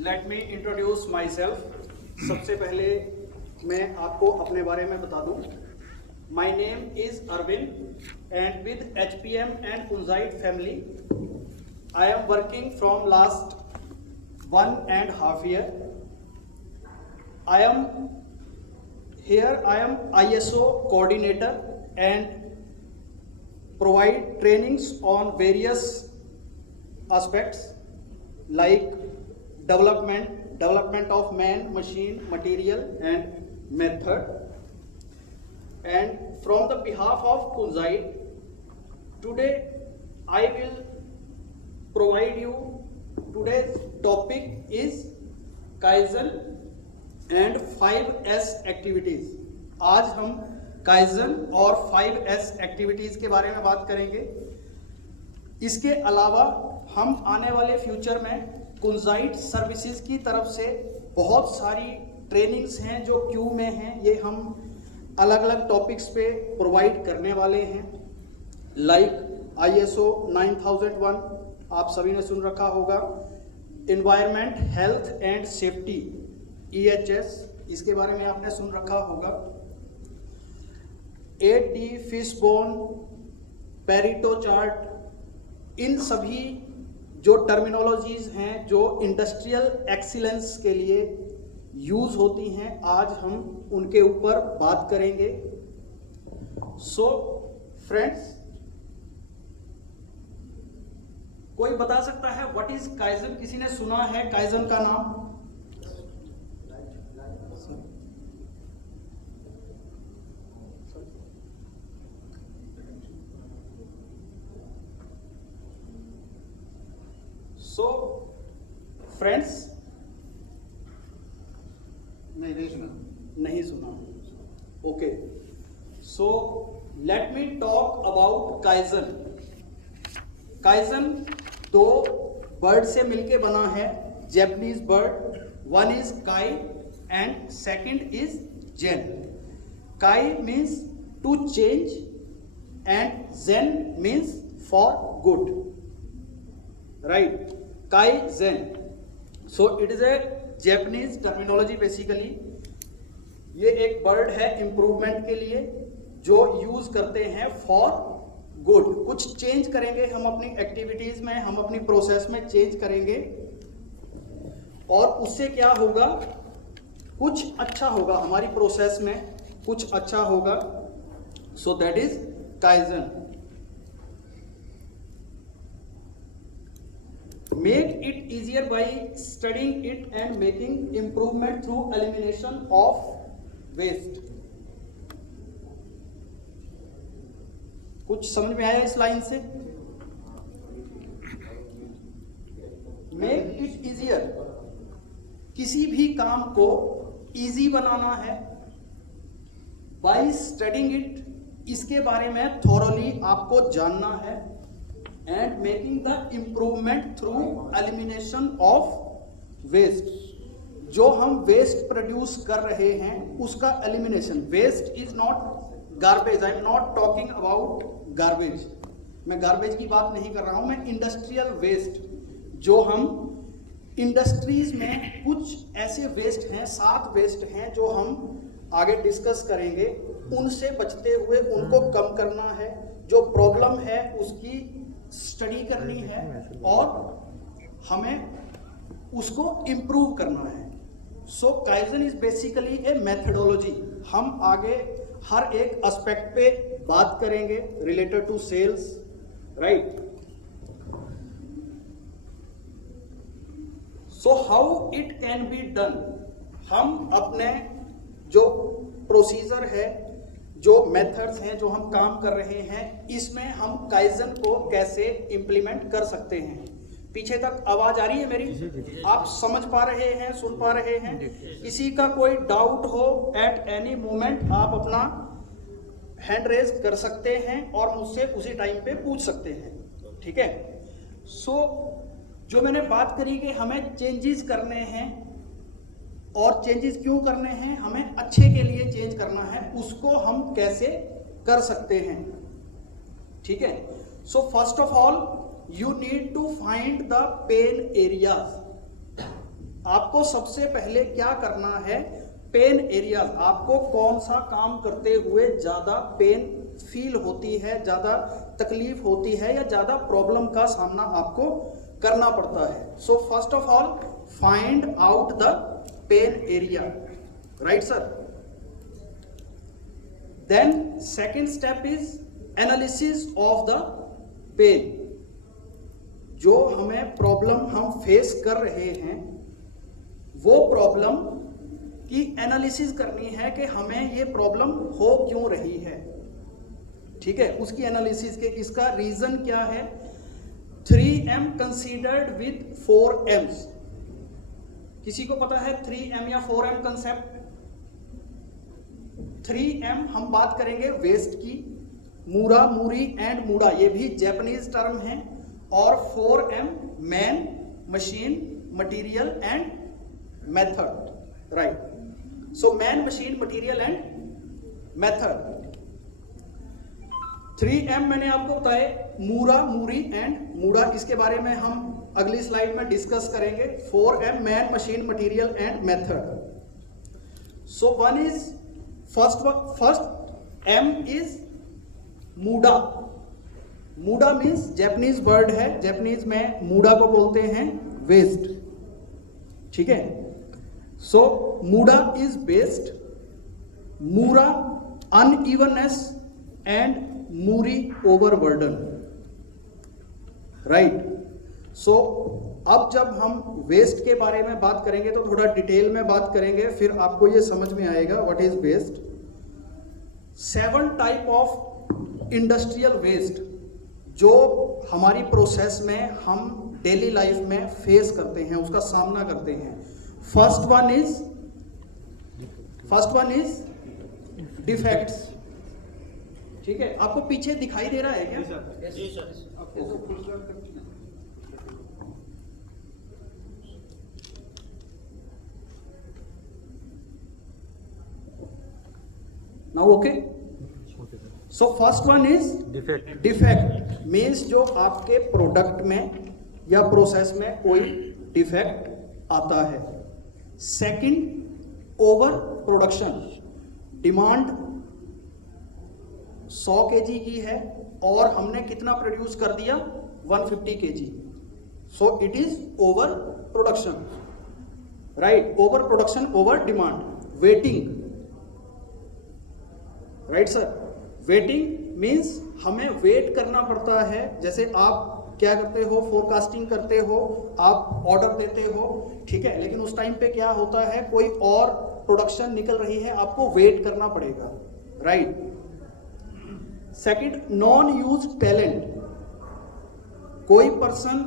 Late me introduce myself. सबसे पहले मैं आपको अपने बारे में बता दूं। My name is Arvind and with HPM and कुंजाइट family I am working from last 1.5 year. I am ISO coordinator and provide trainings on various aspects like development of man, machine, material and method. And from the behalf of Kunzite, today I will provide you, today's topic is Kaizen and 5S activities. आज हम kaizen और 5S activities के बारे में बात करेंगे। इसके अलावा हम आने वाले फ्यूचर में कुंजाइट सर्विसेज की तरफ से बहुत सारी ट्रेनिंग्स हैं जो क्यू में हैं, ये हम अलग अलग टॉपिक्स पे प्रोवाइड करने वाले हैं। लाइक ISO 9001 आप सभी ने सुन रखा होगा, environment health and safety EHS इसके बारे में आपने सुन रखा होगा। 8D फिशबोन, पेरिटो चार्ट, इन सभी जो टर्मिनोलॉजीज हैं जो इंडस्ट्रियल एक्सीलेंस के लिए यूज होती हैं, आज हम उनके ऊपर बात करेंगे। सो फ्रेंड्स, कोई बता सकता है व्हाट इज काइजन? किसी ने सुना है काइजन का नाम? So, friends, नहीं सुना। Okay, so let me talk about Kaizen. Kaizen दो बर्ड से मिलके बना है, Japanese bird. One is Kai and second is Zen. Kai means to change and Zen means for good. Right? Kaizen. So it is a Japanese terminology basically. ये एक bird है improvement के लिए जो यूज करते हैं फॉर गुड। कुछ change करेंगे हम अपनी एक्टिविटीज में, हम अपनी प्रोसेस में चेंज करेंगे और उससे क्या होगा, कुछ अच्छा होगा, हमारी प्रोसेस में कुछ अच्छा होगा। सो that is kaizen. Make it easier by studying it and making improvement through elimination of waste. कुछ समझ में आया इस लाइन से? Make it easier, किसी भी काम को इजी बनाना है। By studying it, इसके बारे में थॉरोली आपको जानना है। And making the improvement through elimination of waste. जो हम वेस्ट प्रोड्यूस कर रहे हैं उसका elimination. Waste is not garbage, I am not talking about garbage. मैं गार्बेज की बात नहीं कर रहा हूं, मैं इंडस्ट्रियल वेस्ट। जो हम इंडस्ट्रीज में कुछ ऐसे वेस्ट हैं, 7 वेस्ट हैं जो हम आगे डिस्कस करेंगे। उनसे बचते हुए उनको कम करना है, जो प्रॉब्लम है उसकी स्टडी करनी है और हमें उसको इम्प्रूव करना है। So kaizen is basically a methodology. हम आगे हर एक एस्पेक्ट पे बात करेंगे related to sales, right? So how it can be done. हम अपने जो प्रोसीजर है, जो मेथड्स हैं, जो हम काम कर रहे हैं, इसमें हम काइजन को कैसे इंप्लीमेंट कर सकते हैं। पीछे तक आवाज आ रही है मेरी? आप समझ पा रहे हैं, सुन पा रहे हैं? किसी का कोई डाउट हो एट एनी मोमेंट आप अपना हैंड रेज कर सकते हैं और मुझसे उसी टाइम पे पूछ सकते हैं, ठीक है? सो जो मैंने बात करी कि हमें चेंजेस करने हैं और चेंजेस क्यों करने हैं, हमें अच्छे के लिए चेंज करना है, उसको हम कैसे कर सकते हैं, ठीक है? So first of all you need to find the pain areas. आपको सबसे पहले क्या करना है, पेन एरिया, आपको कौन सा काम करते हुए ज्यादा पेन फील होती है, ज्यादा तकलीफ होती है या ज्यादा प्रॉब्लम का सामना आपको करना पड़ता है। So first of all find out the pain area, right sir. Then second step is analysis of the pain. जो हमें प्रॉब्लम हम फेस कर रहे हैं वो प्रॉब्लम की एनालिसिस करनी है कि हमें ये प्रॉब्लम हो क्यों रही है, ठीक है, उसकी एनालिसिस के इसका रीजन क्या है। 3M considered with 4Ms। किसी को पता है 3M या 4M कंसेप्ट? 3M हम बात करेंगे वेस्ट की, मूरा, मूरी एंड मूडा, ये भी जापानीज टर्म है, और 4M man, machine, material and method, right. So man, machine, material and method. 3M मैंने आपको बताए, मूरा, मूरी एंड मूडा, इसके बारे में हम अगली स्लाइड में डिस्कस करेंगे। 4M man, machine, material and method. So one is first M is muda. Muda means Japanese word है, जापानीज में मूडा को बोलते हैं वेस्ट, ठीक है। So muda is waste, mura unevenness and muri overburden, right. So अब जब हम वेस्ट के बारे में बात करेंगे तो थोड़ा डिटेल में बात करेंगे, फिर आपको ये समझ में आएगा what is waste. 7 type of industrial waste जो हमारी प्रोसेस में हम डेली लाइफ में फेस करते हैं, उसका सामना करते हैं। फर्स्ट वन इज डिफेक्ट्स, ठीक है। आपको पीछे दिखाई दे रहा है क्या? जी sir. Now okay. So first one is defect means जो आपके प्रोडक्ट में या प्रोसेस में कोई डिफेक्ट आता है। Second over production, demand 100 kg की है और हमने कितना प्रोड्यूस कर दिया, 150 kg, so it is over production, right. Over production, over demand. Waiting, right sir. Waiting means हमें वेट करना पड़ता है, जैसे आप क्या करते हो, फोरकास्टिंग करते हो, आप ऑर्डर देते हो, ठीक है, लेकिन उस टाइम पे क्या होता है, कोई और प्रोडक्शन निकल रही है, आपको वेट करना पड़ेगा, right. Second, non use talent. कोई पर्सन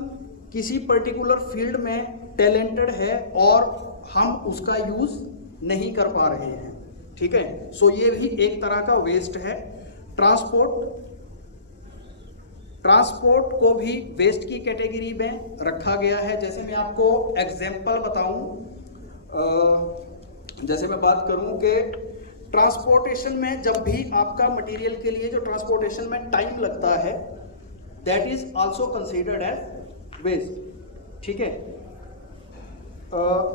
किसी पर्टिकुलर फील्ड में टैलेंटेड है और हम उसका यूज नहीं कर पा रहे हैं, ठीक है, सो ये भी एक तरह का वेस्ट है। ट्रांसपोर्ट को भी वेस्ट की कैटेगरी में रखा गया है। जैसे मैं आपको एग्जांपल बताऊं, जैसे मैं बात करूं कि ट्रांसपोर्टेशन में जब भी आपका मटेरियल के लिए जो ट्रांसपोर्टेशन में टाइम लगता है, that is also considered as waste, ठीक है।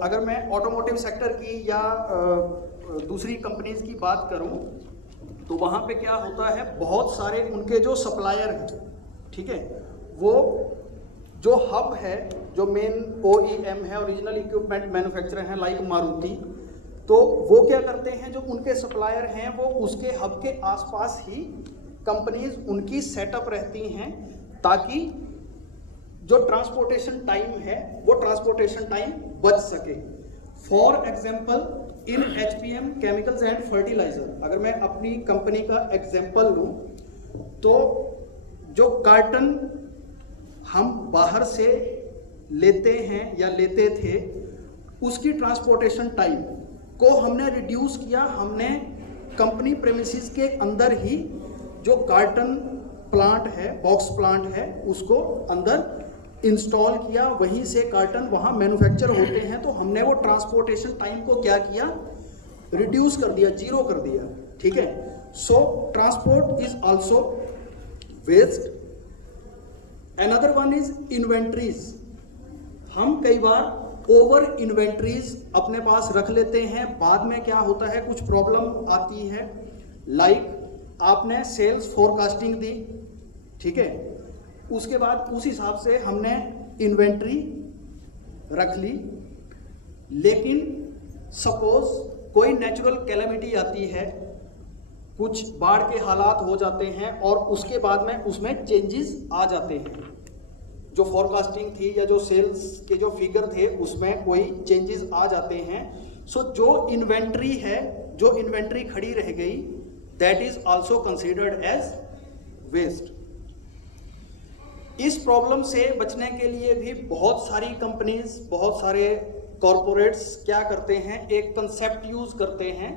अगर मैं ऑटोमोटिव सेक्टर की या दूसरी कंपनीज की बात करूं तो वहां पे क्या होता है, बहुत सारे उनके जो सप्लायर हैं, ठीक है, वो जो हब है, जो मेन OEM है, ओरिजिनल इक्विपमेंट मैन्युफैक्चरर हैं लाइक मारुति, तो वो क्या करते हैं, जो उनके सप्लायर हैं वो उसके हब के आसपास ही कंपनीज उनकी सेटअप रहती हैं, ताकि जो ट्रांसपोर्टेशन टाइम है वो ट्रांसपोर्टेशन टाइम बच सके। For example in HPM chemicals and fertiliser, अगर मैं अपनी कंपनी का एग्जाम्पल लूँ तो जो कार्टन हम बाहर से लेते हैं या लेते थे, उसकी ट्रांसपोर्टेशन टाइम को हमने रिड्यूस किया। हमने कंपनी प्रेमिसेस के अंदर ही जो कार्टन प्लांट है, बॉक्स प्लांट है, उसको अंदर इंस्टॉल किया, वहीं से कार्टन वहाँ मैन्युफैक्चर होते हैं, तो हमने वो ट्रांसपोर्टेशन टाइम को क्या किया, रिड्यूस कर दिया, जीरो कर दिया, ठीक है। So transport is also waste. Another one is inventories. हम कई बार ओवर इन्वेंट्रीज अपने पास रख लेते हैं, बाद में क्या होता है, कुछ प्रॉब्लम आती है। लाइक आपने सेल्स फोरकास्टिंग दी, ठीक है, उसके बाद उस हिसाब से हमने इन्वेंट्री रख ली, लेकिन सपोज कोई नेचुरल कैलेमिटी आती है, कुछ बाढ़ के हालात हो जाते हैं और उसके बाद में उसमें चेंजेस आ जाते हैं, जो फोरकास्टिंग थी या जो सेल्स के जो फिगर थे उसमें कोई चेंजेस आ जाते हैं। सो जो इन्वेंट्री है, जो इन्वेंट्री खड़ी रह गई, that is also considered as waste. इस प्रॉब्लम से बचने के लिए भी बहुत सारी कंपनीज, बहुत सारे कॉरपोरेट्स क्या करते हैं, एक कंसेप्ट यूज करते हैं,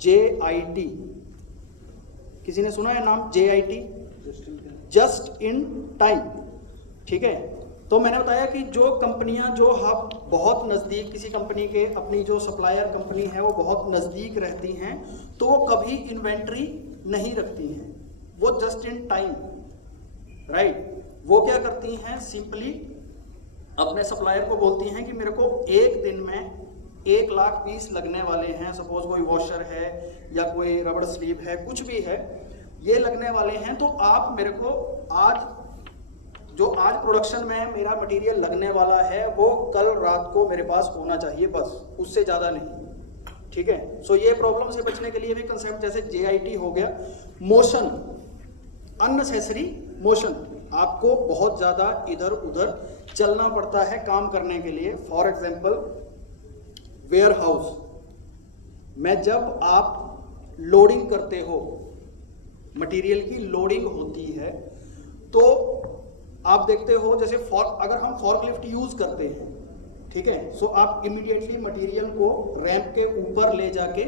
JIT। किसी ने सुना है नाम JIT? जस्ट इन टाइम, ठीक है। तो मैंने बताया कि जो कंपनियां जो हब बहुत नज़दीक, किसी कंपनी के अपनी जो सप्लायर कंपनी है वो बहुत नज़दीक रहती हैं, तो वो कभी इन्वेंट्री नहीं रखती हैं, वो जस्ट इन टाइम, राइट। वो क्या करती हैं, सिंपली अपने सप्लायर को बोलती हैं कि मेरे को एक दिन में 1 लाख पीस लगने वाले हैं, सपोज कोई वॉशर है या कोई रबड़ स्लीव है, कुछ भी है, ये लगने वाले हैं, तो आप मेरे को आज प्रोडक्शन में मेरा मटेरियल लगने वाला है वो कल रात को मेरे पास होना चाहिए, बस उससे ज़्यादा नहीं, ठीक है। सो ये प्रॉब्लम से बचने के लिए भी कंसेप्ट जैसे JIT हो गया। मोशन, अननेसेसरी मोशन, आपको बहुत ज़्यादा इधर उधर चलना पड़ता है काम करने के लिए। फॉर एग्जाम्पल वेयर हाउस में जब आप लोडिंग करते हो, मटेरियल की लोडिंग होती है, तो आप देखते हो जैसे अगर हम फॉर्कलिफ्ट यूज करते हैं, ठीक है, सो आप इमीडिएटली मटेरियल को रैंप के ऊपर ले जाके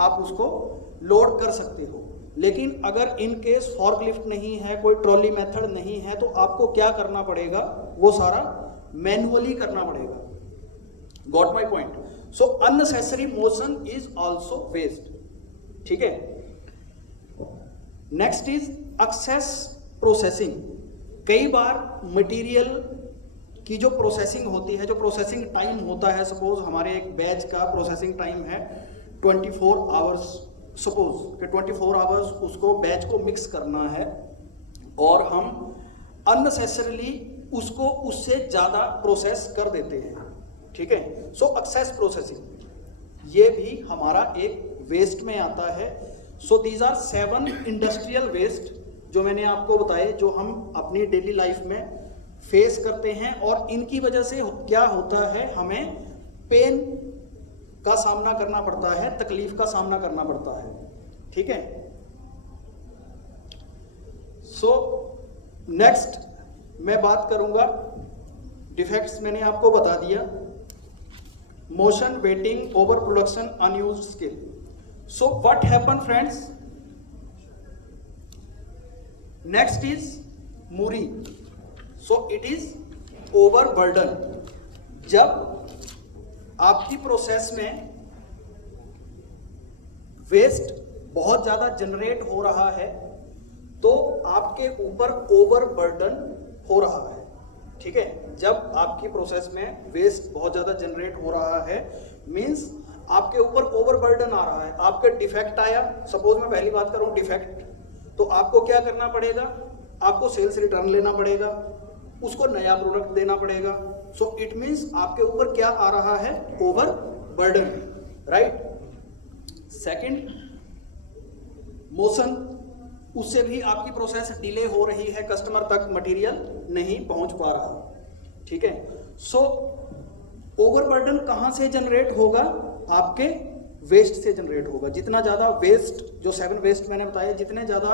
आप उसको लोड कर सकते हो। लेकिन अगर इन केस फॉर्कलिफ्ट नहीं है, कोई ट्रॉली मेथड नहीं है, तो आपको क्या करना पड़ेगा, वो सारा मैनुअली करना पड़ेगा। Got my point? So unnecessary motion is also waste, ठीक है। Next is excess processing. कई बार मटेरियल की जो प्रोसेसिंग होती है, जो प्रोसेसिंग टाइम होता है, सपोज हमारे एक बैच का प्रोसेसिंग टाइम है 24 आवर्स, सपोज कि 24 आवर्स उसको बैच को मिक्स करना है, और हम अननेसेसरली उसको उससे ज़्यादा प्रोसेस कर देते हैं, ठीक है। सो एक्सेस प्रोसेसिंग ये भी हमारा एक वेस्ट में आता है। So these are 7 industrial waste जो मैंने आपको बताए, जो हम अपनी डेली लाइफ में फेस करते हैं, और इनकी वजह से क्या होता है, हमें पेन का सामना करना पड़ता है, तकलीफ का सामना करना पड़ता है, ठीक है। सो नेक्स्ट मैं बात करूंगा डिफेक्ट्स, मैंने आपको बता दिया, motion, waiting, over production, unused skill. So what happen friends, next is Muri. So it is overburden. जब आपकी प्रोसेस में वेस्ट बहुत ज्यादा जनरेट हो रहा है, तो आपके ऊपर ओवरबर्डन हो रहा है, ठीक है। जब आपकी प्रोसेस में वेस्ट बहुत ज्यादा जनरेट हो रहा है, मींस आपके ऊपर ओवरबर्डन आ रहा है, आपका डिफेक्ट आया, सपोज मैं पहली बात करूं डिफेक्ट, तो आपको क्या करना पड़ेगा, आपको सेल्स रिटर्न लेना पड़ेगा, उसको नया प्रोडक्ट देना पड़ेगा। सो इट मींस आपके ऊपर क्या आ रहा है, ओवरबर्डन, राइट। सेकंड, मोशन, उससे भी आपकी प्रोसेस डिले हो रही है, कस्टमर तक मटेरियल नहीं पहुंच पा रहा, ठीक है। सो ओवरबर्डन कहां से जनरेट होगा, आपके वेस्ट से जनरेट होगा। जितना ज्यादा वेस्ट, जो 7 वेस्ट मैंने बताया, जितने ज्यादा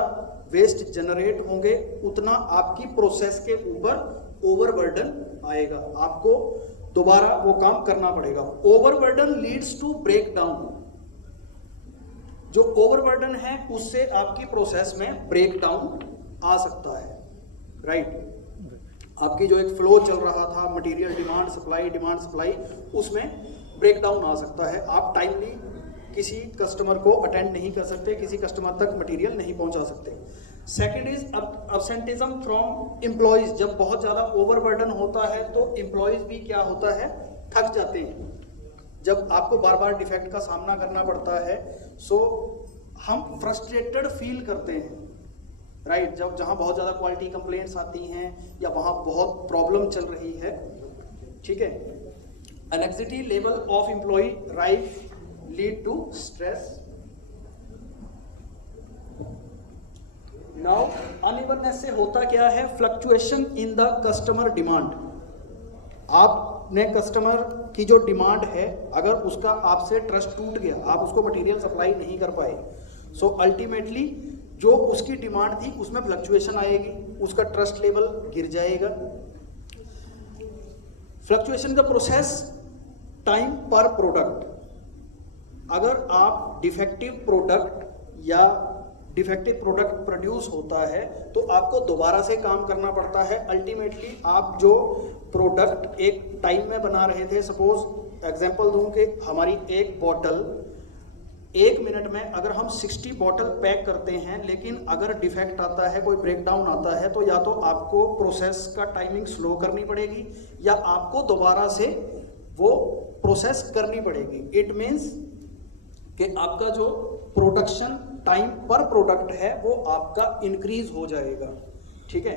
वेस्ट जनरेट होंगे, उतना आपकी प्रोसेस के ऊपर ओवरबर्डन आएगा, आपको दोबारा वो काम करना पड़ेगा। Overburden leads to break down. जो ओवरबर्डन है उससे आपकी प्रोसेस में ब्रेक डाउन आ सकता है, राइट। आपकी जो एक फ्लो चल रहा था, मटेरियल डिमांड सप्लाई, उसमें ब्रेक डाउन आ सकता है। आप टाइमली किसी कस्टमर को अटेंड नहीं कर सकते, किसी कस्टमर तक मटेरियल नहीं पहुंचा सकते। Second is absenteeism from employees. जब बहुत ज़्यादा ओवरबर्डन होता है तो एम्प्लॉइज भी क्या होता है, थक जाते हैं जब आपको बार बार डिफेक्ट का सामना करना पड़ता है। सो हम फ्रस्ट्रेटेड फील करते हैं, राइट, जब जहाँ बहुत ज़्यादा क्वालिटी कंप्लेंट्स आती हैं या वहाँ बहुत प्रॉब्लम चल रही है, ठीक है। Anxiety level of employ rise lead to stress. Now unevenness से होता क्या है, fluctuation in the customer demand. आपने कस्टमर की जो डिमांड है, अगर उसका आपसे ट्रस्ट टूट गया, आप उसको मटेरियल सप्लाई नहीं कर पाए, सो अल्टीमेटली जो उसकी डिमांड थी उसमें फ्लक्चुएशन आएगी, उसका ट्रस्ट लेवल गिर जाएगा। फ्लक्चुएशन का प्रोसेस टाइम पर प्रोडक्ट। अगर आप डिफेक्टिव प्रोडक्ट या डिफेक्टिव प्रोडक्ट प्रोड्यूस होता है तो आपको दोबारा से काम करना पड़ता है। अल्टीमेटली आप जो प्रोडक्ट एक टाइम में बना रहे थे, सपोज एग्जांपल दूं कि हमारी एक बॉटल 1 मिनट में अगर हम 60 बॉटल पैक करते हैं, लेकिन अगर डिफेक्ट आता है, कोई ब्रेकडाउन आता है, तो या तो आपको प्रोसेस का टाइमिंग स्लो करनी पड़ेगी या आपको दोबारा से वो प्रोसेस करनी पड़ेगी। इट मीन्स कि आपका जो प्रोडक्शन टाइम पर प्रोडक्ट है वो आपका इंक्रीज हो जाएगा, ठीक है।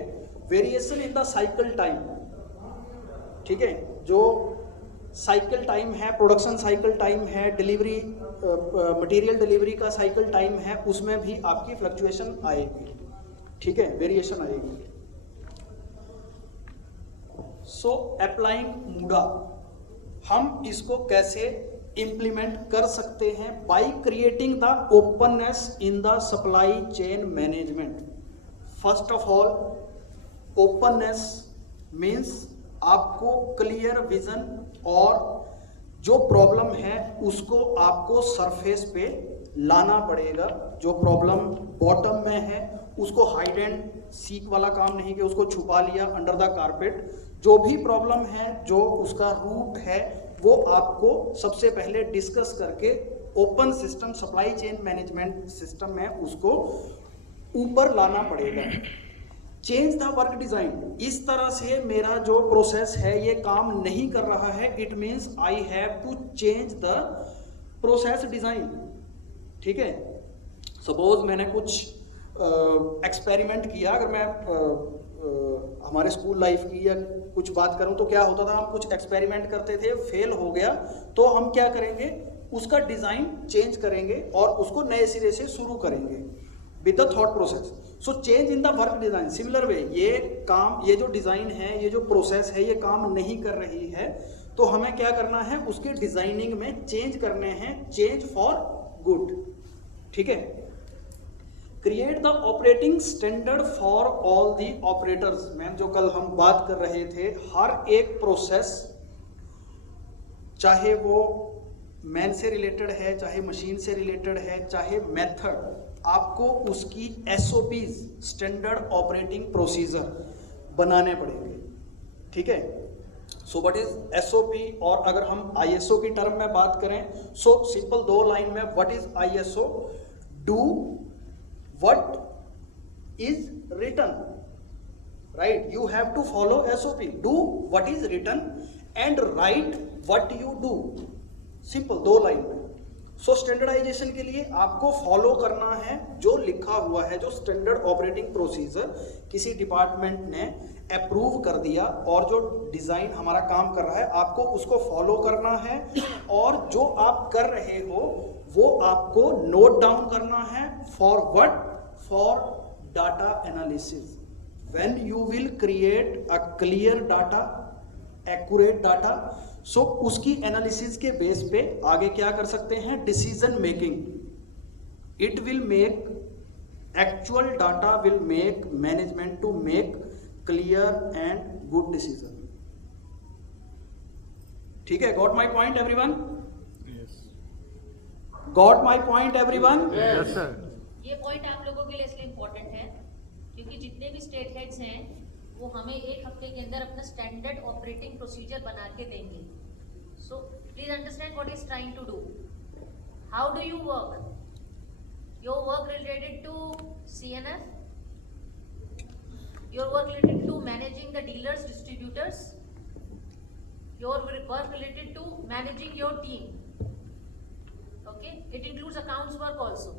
Variation in the cycle time, ठीक है, जो साइकिल टाइम है, प्रोडक्शन साइकिल टाइम है, डिलीवरी मटेरियल डिलीवरी का साइकिल टाइम है, उसमें भी आपकी फ्लक्चुएशन आएगी, ठीक है, वेरिएशन आएगी। सो अप्लाइंग मूडा, हम इसको कैसे इम्प्लीमेंट कर सकते हैं? By creating the openness in the supply chain management. First of all, openness means आपको क्लियर विजन और जो प्रॉब्लम है उसको आपको सरफेस पे लाना पड़ेगा। जो प्रॉब्लम बॉटम में है उसको हाइड एंड सीक वाला काम नहीं कि उसको छुपा लिया अंडर द कारपेट। जो भी प्रॉब्लम है, जो उसका रूट है, वो आपको सबसे पहले डिस्कस करके open system, supply chain management system में उसको ऊपर लाना पड़ेगा। चेंज द वर्क डिजाइन, इस तरह से मेरा जो प्रोसेस है ये काम नहीं कर रहा है, it means I have to change the process design, ठीक है। सपोज मैंने कुछ एक्सपेरिमेंट किया, अगर मैं हमारे स्कूल लाइफ की या कुछ बात करूं तो क्या होता था, हम कुछ एक्सपेरिमेंट करते थे, फेल हो गया तो हम क्या करेंगे, उसका डिज़ाइन चेंज करेंगे और उसको नए सिरे से शुरू करेंगे with the thought process. So change in the work design, similar way ये काम, ये जो डिज़ाइन है, ये जो प्रोसेस है, ये काम नहीं कर रही है तो हमें क्या करना है, उसके डिज़ाइनिंग में चेंज करने हैं, चेंज फॉर गुड, ठीक है। Create the operating standard for all the operators. Ma'am जो कल हम बात कर रहे थे, हर एक प्रोसेस, चाहे वो मैन से रिलेटेड है, चाहे मशीन से रिलेटेड है, चाहे मेथड, आपको उसकी एसओपीज, स्टैंडर्ड ऑपरेटिंग प्रोसीजर बनाने पड़ेंगे, ठीक है। सो व्हाट इज एसओपी, और अगर हम आईएसओ की टर्म में बात करें, सो सिंपल 2 लाइन में, what is ISO? Do what is written, right? You have to follow SOP. Do what is written and write what you do. Simple, 2 line में। सो standardisation के लिए आपको फॉलो करना है जो लिखा हुआ है, जो स्टैंडर्ड ऑपरेटिंग प्रोसीजर किसी डिपार्टमेंट ने अप्रूव कर दिया और जो डिज़ाइन हमारा काम कर रहा है, आपको उसको फॉलो करना है और जो आप कर रहे हो वो आपको नोट डाउन करना है। For what? For data analysis. When you will create a clear data, accurate data, so उसकी एनालिसिस के बेस पे आगे क्या कर सकते हैं, decision making. It will make, actual data will make management to make clear and good decision, ठीक है। Got my point everyone? Got my point everyone? Yes sir. ये पॉइंट आप लोगों के लिए इसलिए इम्पोर्टेंट है क्योंकि जितने भी स्टेट हेड्स हैं वो हमें 1 हफ्ते के अंदर अपना स्टैंडर्ड ऑपरेटिंग प्रोसीजर बना के देंगे। So please understand what is trying to do, how do you work, your work related to CNF, your work related to managing the dealers, distributors, your work related to managing your team. Okay, it includes accounts work also.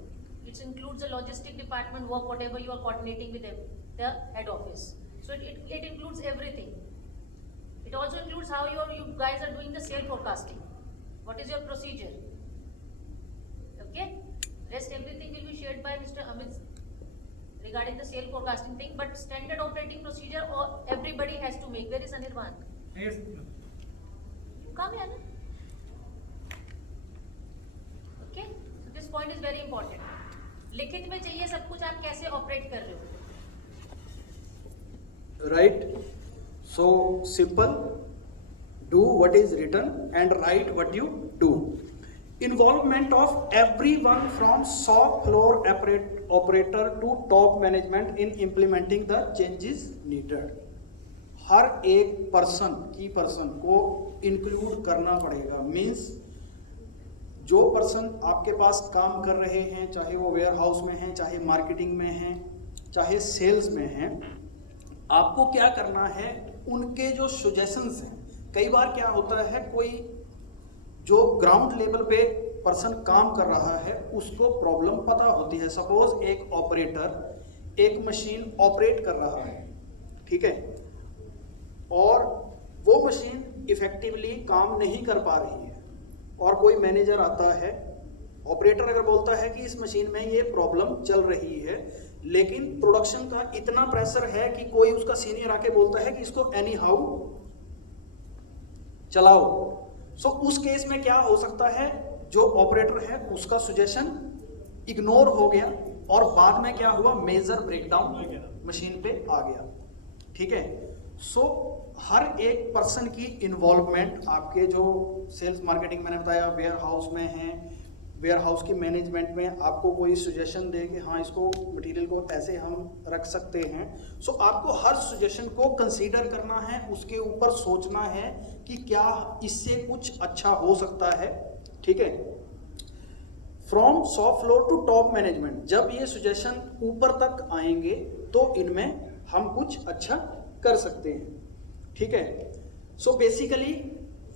It includes the logistic department work, whatever you are coordinating with them, the head office. So it includes everything. It also includes how you guys are doing the sale forecasting. What is your procedure? Okay, rest everything will be shared by Mr. Amit regarding the sale forecasting thing, but standard operating procedure or everybody has to make. Where is Anirban? Yes. Come here. Okay, so this point is very important. लिखित में चाहिए सब कुछ, आप कैसे operate कर रहे हो. Right? So simple. Do what is written and write what you do. Involvement of everyone from shop floor operator to top management in implementing the changes needed. हर एक की पर्सन को इंक्लूड करना पड़ेगा. मीन्स जो person आपके पास काम कर रहे हैं, चाहे वो वेयर हाउस में हैं, चाहे मार्केटिंग में हैं, चाहे सेल्स में हैं, आपको क्या करना है, उनके जो सजेशंस हैं. कई बार क्या होता है, कोई जो ग्राउंड लेवल पे पर्सन काम कर रहा है उसको प्रॉब्लम पता होती है. सपोज एक ऑपरेटर एक मशीन ऑपरेट कर रहा है, ठीक है, और वो मशीन इफेक्टिवली काम नहीं कर पा रही है, और कोई मैनेजर आता है, ऑपरेटर अगर बोलता है कि इस मशीन में ये प्रॉब्लम चल रही है, लेकिन प्रोडक्शन का इतना प्रेशर है कि कोई उसका सीनियर आके बोलता है कि इसको एनी हाउ चलाओ. सो उस केस में क्या हो सकता है, जो ऑपरेटर है उसका सजेशन इग्नोर हो गया और बाद में क्या हुआ, मेजर ब्रेकडाउन मशीन पे आ गया. ठीक है. सो हर एक पर्सन की इन्वॉल्वमेंट, आपके जो सेल्स मार्केटिंग मैंने बताया वेयर हाउस में है, वेयर हाउस की मैनेजमेंट में आपको कोई सजेशन दे कि हाँ इसको मटेरियल को ऐसे हम रख सकते हैं. सो आपको हर सजेशन को कंसीडर करना है, उसके ऊपर सोचना है कि क्या इससे कुछ अच्छा हो सकता है. ठीक है. From shop floor to top management, जब ये सजेशन ऊपर तक आएंगे तो इनमें हम कुछ अच्छा कर सकते हैं. ठीक है. So basically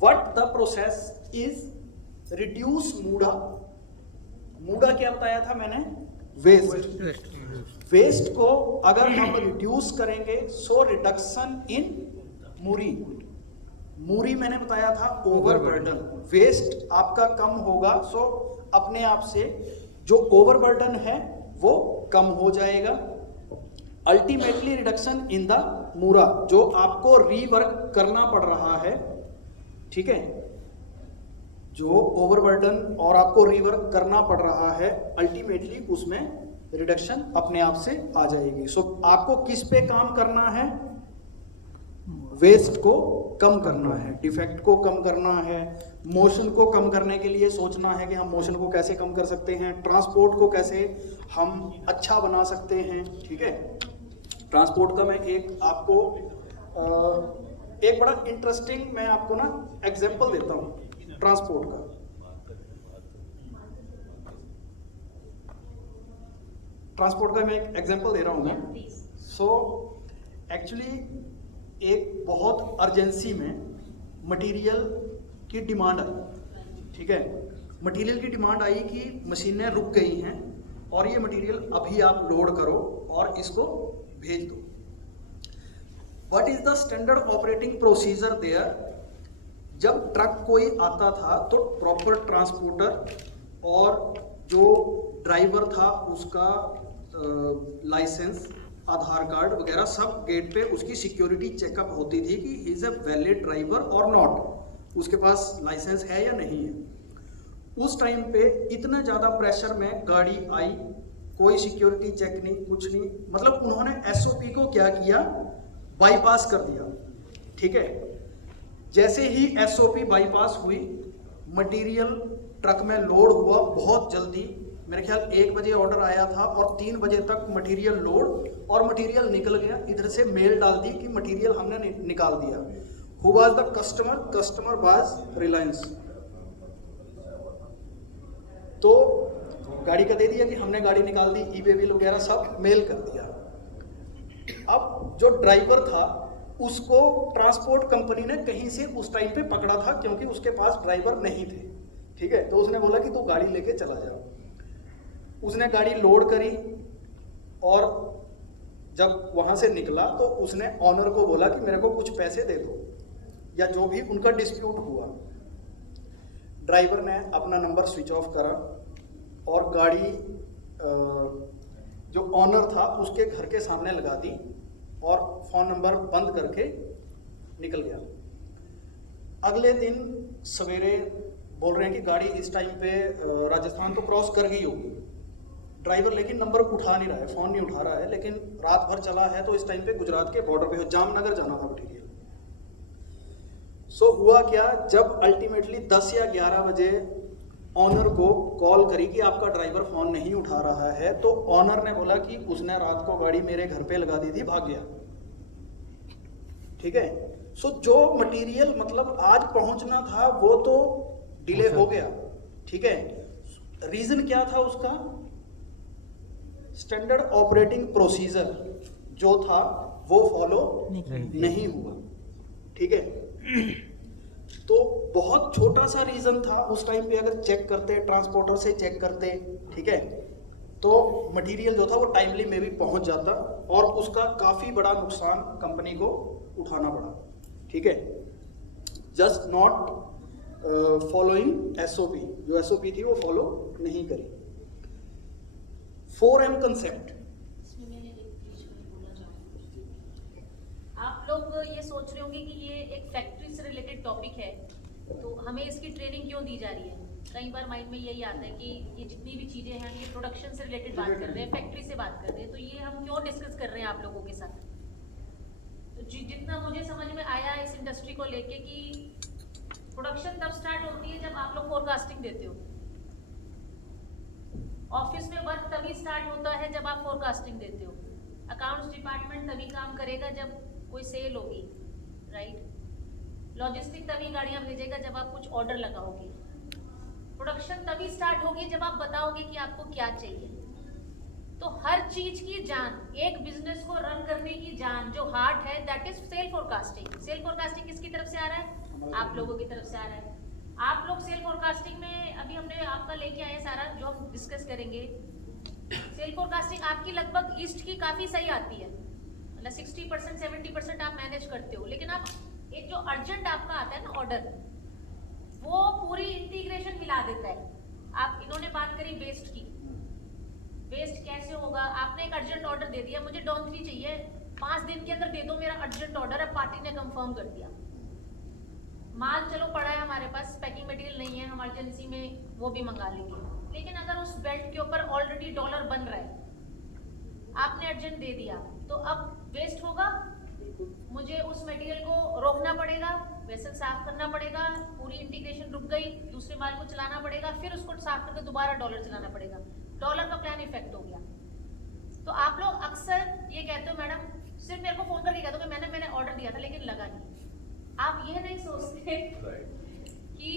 what the process is reduce muda. Muda क्या बताया था मैंने, वेस्ट. वेस्ट को अगर हम रिड्यूस करेंगे, सो रिडक्शन इन मूरी. मूरी मैंने बताया था ओवरबर्डन. वेस्ट आपका कम होगा, सो अपने आप से जो ओवरबर्डन है वो कम हो जाएगा. अल्टीमेटली रिडक्शन इन द मूरा, जो आपको रीवर्क करना पड़ रहा है. ठीक है. जो ओवरबर्डन और आपको रीवर्क करना पड़ रहा है, अल्टीमेटली उसमें रिडक्शन अपने आप से आ जाएगी. सो आपको किस पे काम करना है, वेस्ट को कम करना है, डिफेक्ट को कम करना है, मोशन को कम करने के लिए सोचना है कि हम मोशन को कैसे कम कर सकते हैं, ट्रांसपोर्ट को कैसे हम अच्छा बना सकते हैं. ठीक है. ट्रांसपोर्ट का मैं एक आपको एक बड़ा इंटरेस्टिंग मैं आपको ना एग्जांपल देता हूँ ट्रांसपोर्ट का. ट्रांसपोर्ट का मैं एक एग्जांपल दे रहा हूँ मैं. सो एक्चुअली एक बहुत अर्जेंसी में मटेरियल की डिमांड आई. ठीक है. मटेरियल की डिमांड आई कि मशीनें रुक गई हैं और ये मटेरियल अभी आप लोड करो और इसको भेज दो. What is the standard operating procedure there. जब ट्रक कोई आता था तो प्रॉपर ट्रांसपोर्टर और जो ड्राइवर था उसका लाइसेंस, आधार कार्ड वगैरह सब गेट पे उसकी सिक्योरिटी चेकअप होती थी कि he is a valid driver और नॉट, उसके पास लाइसेंस है या नहीं है. उस टाइम पे इतना ज़्यादा प्रेशर में गाड़ी आई, कोई सिक्योरिटी चेक नहीं, कुछ नहीं. मतलब उन्होंने एसओपी को क्या किया, बाईपास कर दिया. ठीक है. जैसे ही एसओपी बाईपास हुई, मटेरियल ट्रक में लोड हुआ बहुत जल्दी. मेरे ख्याल 1 बजे ऑर्डर आया था और 3 बजे तक मटेरियल लोड और मटेरियल निकल गया. इधर से मेल डाल दी कि मटेरियल हमने निकाल दिया. Who was the customer, customer was Reliance. तो गाड़ी का दे दिया कि हमने गाड़ी निकाल दी, ई-वे बिल वगैरह सब मेल कर दिया. अब जो ड्राइवर था उसको ट्रांसपोर्ट कंपनी ने कहीं से उस टाइम पे पकड़ा था क्योंकि उसके पास ड्राइवर नहीं थे, ठीक है। तो उसने बोला कि तू गाड़ी लेके चला जाओ। उसने गाड़ी लोड करी और जब वहां से निकला तो उसने ऑनर को बोला कि मेरे को कुछ पैसे दे दो, या जो भी उनका डिस्प्यूट हुआ। ड्राइवर ने अपना नंबर स्विच ऑफ करा और गाड़ी जो ऑनर था उसके घर के सामने लगा दी और फ़ोन नंबर बंद करके निकल गया। अगले दिन सवेरे बोल रहे हैं कि गाड़ी इस टाइम पे राजस्थान तो क्रॉस कर गई होगी। ड्राइवर लेकिन नंबर उठा नहीं रहा है, फ़ोन नहीं उठा रहा है, लेकिन रात भर चला है तो इस टाइम पे गुजरात के बॉर्डर पे जामनगर जाना था मटीरियल। सो हुआ क्या, जब अल्टीमेटली 10 या 11 बजे ऑनर को कॉल करी कि आपका ड्राइवर फ़ोन नहीं उठा रहा है, तो ऑनर ने बोला कि उसने रात को गाड़ी मेरे घर पे लगा दी थी, भाग गया, ठीक है। सो जो मटेरियल मतलब आज पहुंचना था वो तो डिले हो गया, ठीक है। रीजन क्या था उसका? स्टैंडर्ड ऑपरेटिंग प्रोसीजर जो था वो फॉलो नहीं हुआ, ठीक है। तो बहुत छोटा सा रीजन था उस टाइम पे, अगर चेक करते ट्रांसपोर्टर से चेक करते, ठीक है, तो मटेरियल जो था वो टाइमली में भी पहुंच जाता और उसका काफी बड़ा नुकसान कंपनी को उठाना पड़ा, ठीक है। जस्ट नॉट फॉलोइंग एसओपी, जो एसओपी थी वो फॉलो नहीं करी। 4M concept. आप लोग ये सोच रहे होंगे कि ये एक फैक्ट्री से रिलेटेड टॉपिक है, तो हमें इसकी ट्रेनिंग क्यों दी जा रही है। कई बार माइंड में यही आता है कि ये जितनी भी चीजें हैं ये प्रोडक्शन से रिलेटेड बात कर रहे हैं, फैक्ट्री से बात कर रहे हैं, तो ये हम क्यों डिस्कस कर रहे हैं आप लोगों के साथ। तो जितना मुझे समझ में आया इस इंडस्ट्री को लेके कि प्रोडक्शन तब स्टार्ट होती है जब आप लोग फोरकास्टिंग देते हो। ऑफिस में वर्क तभी स्टार्ट होता है जब आप फोरकास्टिंग देते हो। अकाउंट्स डिपार्टमेंट तभी काम करेगा जब कोई सेल होगी, राइट। लॉजिस्टिक तभी गाड़ियां भेजेगा जब आप कुछ ऑर्डर लगाओगे। प्रोडक्शन तभी स्टार्ट होगी जब आप बताओगे कि आपको क्या चाहिए। तो हर चीज की जान, एक बिजनेस को रन करने की जान जो हार्ट है, that is sale forecasting. Sale forecasting किसकी तरफ से आ रहा है? आप लोगों की तरफ से आ रहा है। आप लोग सेल फोरकास्टिंग में अभी हमने आपका लेके आए सारा जो हम डिस्कस करेंगे। सेल फोरकास्टिंग आपकी लगभग ईस्ट की काफी सही आती है, मतलब 60% 70% आप मैनेज करते हो। लेकिन आप एक जो अर्जेंट आपका आता है ना ऑर्डर, वो पूरी इंटीग्रेशन मिला देता है। आप इन्होंने बात करी वेस्ट की, वेस्ट कैसे होगा। आपने एक अर्जेंट ऑर्डर दे दिया, मुझे डॉन 3 चाहिए, 5 दिन के अंदर दे दो, मेरा अर्जेंट ऑर्डर है, पार्टी ने कंफर्म कर दिया। माल चलो पड़ा है हमारे पास, पैकिंग मटेरियल नहीं है, हम इमरजेंसी में वो भी मंगा लेंगे। लेकिन अगर उस बेल्ट के ऊपर ऑलरेडी डॉलर बन रहा है, आपने अर्जेंट दे दिया, तो अब वेस्ट होगा। मुझे उस मटेरियल को रोकना पड़ेगा, वेसल साफ करना पड़ेगा, पूरी इंटीग्रेशन रुक गई, दूसरे माल को चलाना पड़ेगा, फिर उसको साफ करके दोबारा डॉलर चलाना पड़ेगा। डॉलर का प्लान इफेक्ट हो गया। तो आप लोग अक्सर ये कहते हो मैडम सिर्फ मेरे को फोन करके कह दो कि मैंने ऑर्डर दिया था लेकिन लगा नहीं। आप ये नहीं सोचते कि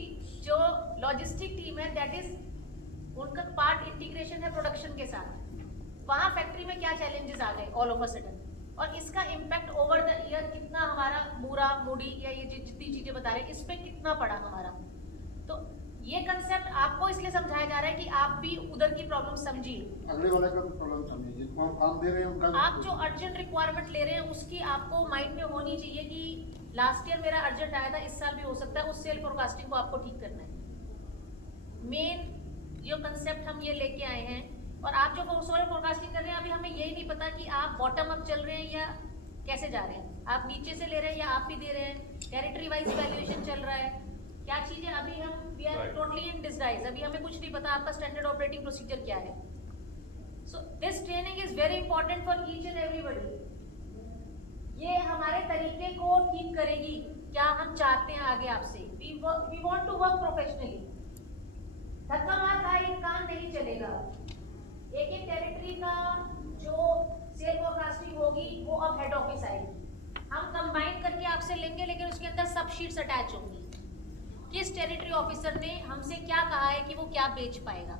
जो लॉजिस्टिक टीम है दैट इज उनका पार्ट इंटीग्रेशन है प्रोडक्शन के साथ। वहां फैक्ट्री में क्या चैलेंजेस आ गए ऑल ऑफ अ सडन, और इसका इम्पैक्ट ओवर द ईयर कितना हमारा मूरा मूडी या ये जितनी चीजें बता रहे हैं इस पे कितना पड़ा हमारा। तो ये कंसेप्ट आपको इसलिए समझाया जा रहा है कि आप भी उधर की प्रॉब्लम समझिए, अगले वाले का भी प्रॉब्लम समझिए, जिसको हम काम दे रहे हैं उनका आप जो अर्जेंट रिक्वायरमेंट ले रहे हैं उसकी आपको माइंड में होनी चाहिए कि लास्ट ईयर मेरा अर्जेंट आया था, इस साल भी हो सकता है। उस सेल फोरकास्टिंग को आपको ठीक करना है। मेन जो कंसेप्ट हम ये लेके आए हैं, और आप जो सेल फोरकास्टिंग कर रहे हैं अभी हमें यही नहीं पता कि आप बॉटम अप चल रहे हैं या कैसे जा रहे हैं, आप नीचे से ले रहे हैं या आप भी दे रहे हैं, टेरिटरी वाइज वैल्यूएशन चल रहा है, क्या चीजें अभी हम we are totally in disguise, अभी हमें कुछ नहीं पता आपका स्टैंडर्ड ऑपरेटिंग प्रोसीजर क्या है। So this training is very important for each and everybody. ये हमारे तरीके को ठीक करेगी, क्या हम चाहते हैं आगे आपसे। We want to work professionally. धक्का मार का ये काम नहीं चलेगा। एक एक टेरिटरी का जो सेल फोरकास्टिंग होगी वो अब हेड ऑफिस आएगी, हम कंबाइन करके आपसे लेंगे, लेकिन उसके अंदर सब शीट्स अटैच होंगी। किस टेरिटरी ऑफिसर ने हमसे क्या कहा है कि वो क्या बेच पाएगा।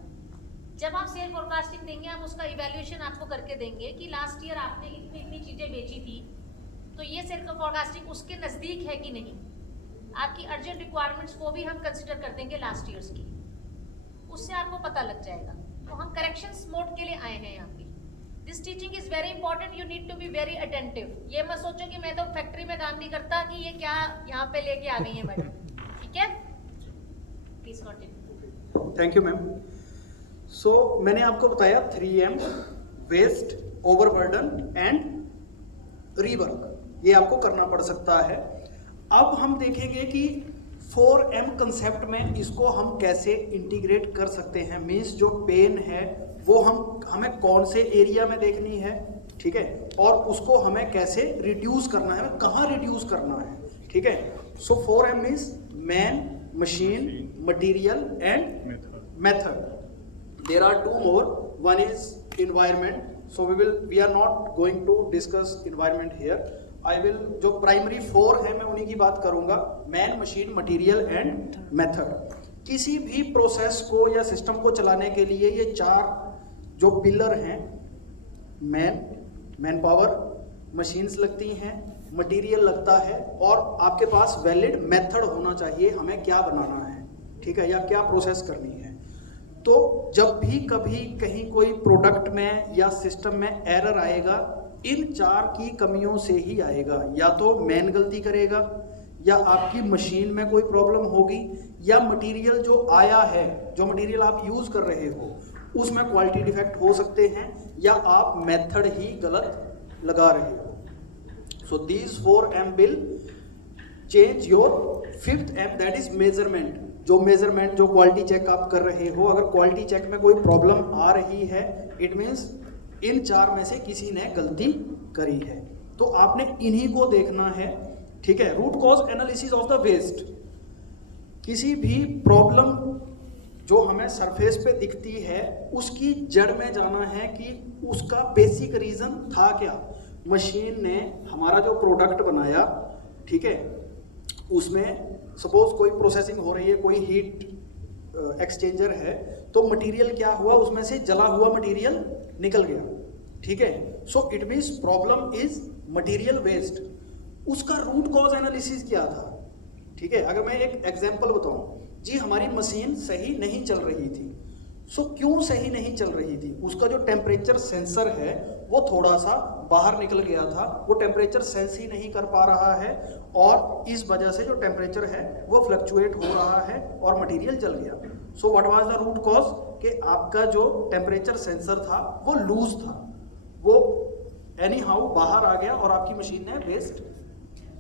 जब आप सेल फोरकास्टिंग देंगे हम उसका इवैल्यूएशन आपको करके देंगे कि लास्ट ईयर आपने इतनी इतनी चीजें बेची थी, तो ये सेल फोरकास्टिंग उसके नजदीक है कि नहीं, आपकी अर्जेंट रिक्वायरमेंट्स वो भी हम कंसिडर कर देंगे लास्ट ईयर्स की, उससे आपको पता लग जाएगा। तो हम करेक्शंस मोड के लिए आए हैं यहाँ पे। This teaching is very important, you need to be very attentive. ये मत सोचो कि मैं तो फैक्ट्री में काम नहीं करता कि ये क्या यहाँ पे लेके आ गई है मैडम, ठीक है? Please continue. Thank you ma'am. So मैंने आपको बताया 3M, waste, overburden and rework, ये आपको करना पड़ सकता है। अब हम देखेंगे कि 4M कंसेप्ट में इसको हम कैसे इंटीग्रेट कर सकते हैं। मीन्स जो पेन है वो हमें कौन से एरिया में देखनी है, ठीक है, और उसको हमें कैसे रिड्यूस करना है, कहाँ रिड्यूस करना है, ठीक है। सो 4M means man, machine, material and method. There are two more. One is environment. So we are not going to discuss environment here. I will, जो प्राइमरी 4 है मैं उन्हीं की बात करूंगा, man, machine, material and method. किसी भी process को या सिस्टम को चलाने के लिए ये 4 जो पिलर हैं, मैन पावर, मशीन्स लगती हैं, मटेरियल लगता है, और आपके पास वैलिड मेथड होना चाहिए, हमें क्या बनाना है, ठीक है, या क्या प्रोसेस करनी है। तो जब भी कभी कहीं कोई प्रोडक्ट में या सिस्टम में एरर आएगा, इन 4 की कमियों से ही आएगा। या तो मैन गलती करेगा, या आपकी मशीन में कोई प्रॉब्लम होगी, या मटेरियल जो आया है, जो मटेरियल आप यूज कर रहे हो उसमें क्वालिटी डिफेक्ट हो सकते हैं, या आप मेथड ही गलत लगा रहे हो। So these 4M will change your 5th M, that is measurement। जो मेजरमेंट, जो क्वालिटी चेक आप कर रहे हो, अगर क्वालिटी चेक में कोई प्रॉब्लम आ रही है, इट मीन्स इन 4 में से किसी ने गलती करी है। तो आपने इन्हीं को देखना है, ठीक है। Root cause analysis of the waste. किसी भी प्रॉब्लम जो हमें सरफेस पे दिखती है उसकी जड़ में जाना है कि उसका बेसिक रीजन था क्या। मशीन ने हमारा जो प्रोडक्ट बनाया, ठीक है, उसमें सपोज कोई प्रोसेसिंग हो रही है, कोई हीट एक्सचेंजर है, तो मटेरियल क्या हुआ, उसमें से जला हुआ मटेरियल निकल गया, ठीक है। So it means problem is material waste. उसका रूट कॉज एनालिसिस क्या था, ठीक है। अगर मैं एक एग्जांपल बताऊं, जी हमारी मशीन सही नहीं चल रही थी। सो क्यों सही नहीं चल रही थी, उसका जो टेम्परेचर सेंसर है वो थोड़ा सा बाहर निकल गया था, वो टेम्परेचर सेंस ही नहीं कर पा रहा है, और इस वजह से जो टेम्परेचर है वो फ्लक्चुएट हो रहा है और मटेरियल जल गया। So what was the root cause, कि आपका जो टेम्परेचर सेंसर था वो लूज था, वो एनी हाउ बाहर आ गया और आपकी मशीन ने वेस्ट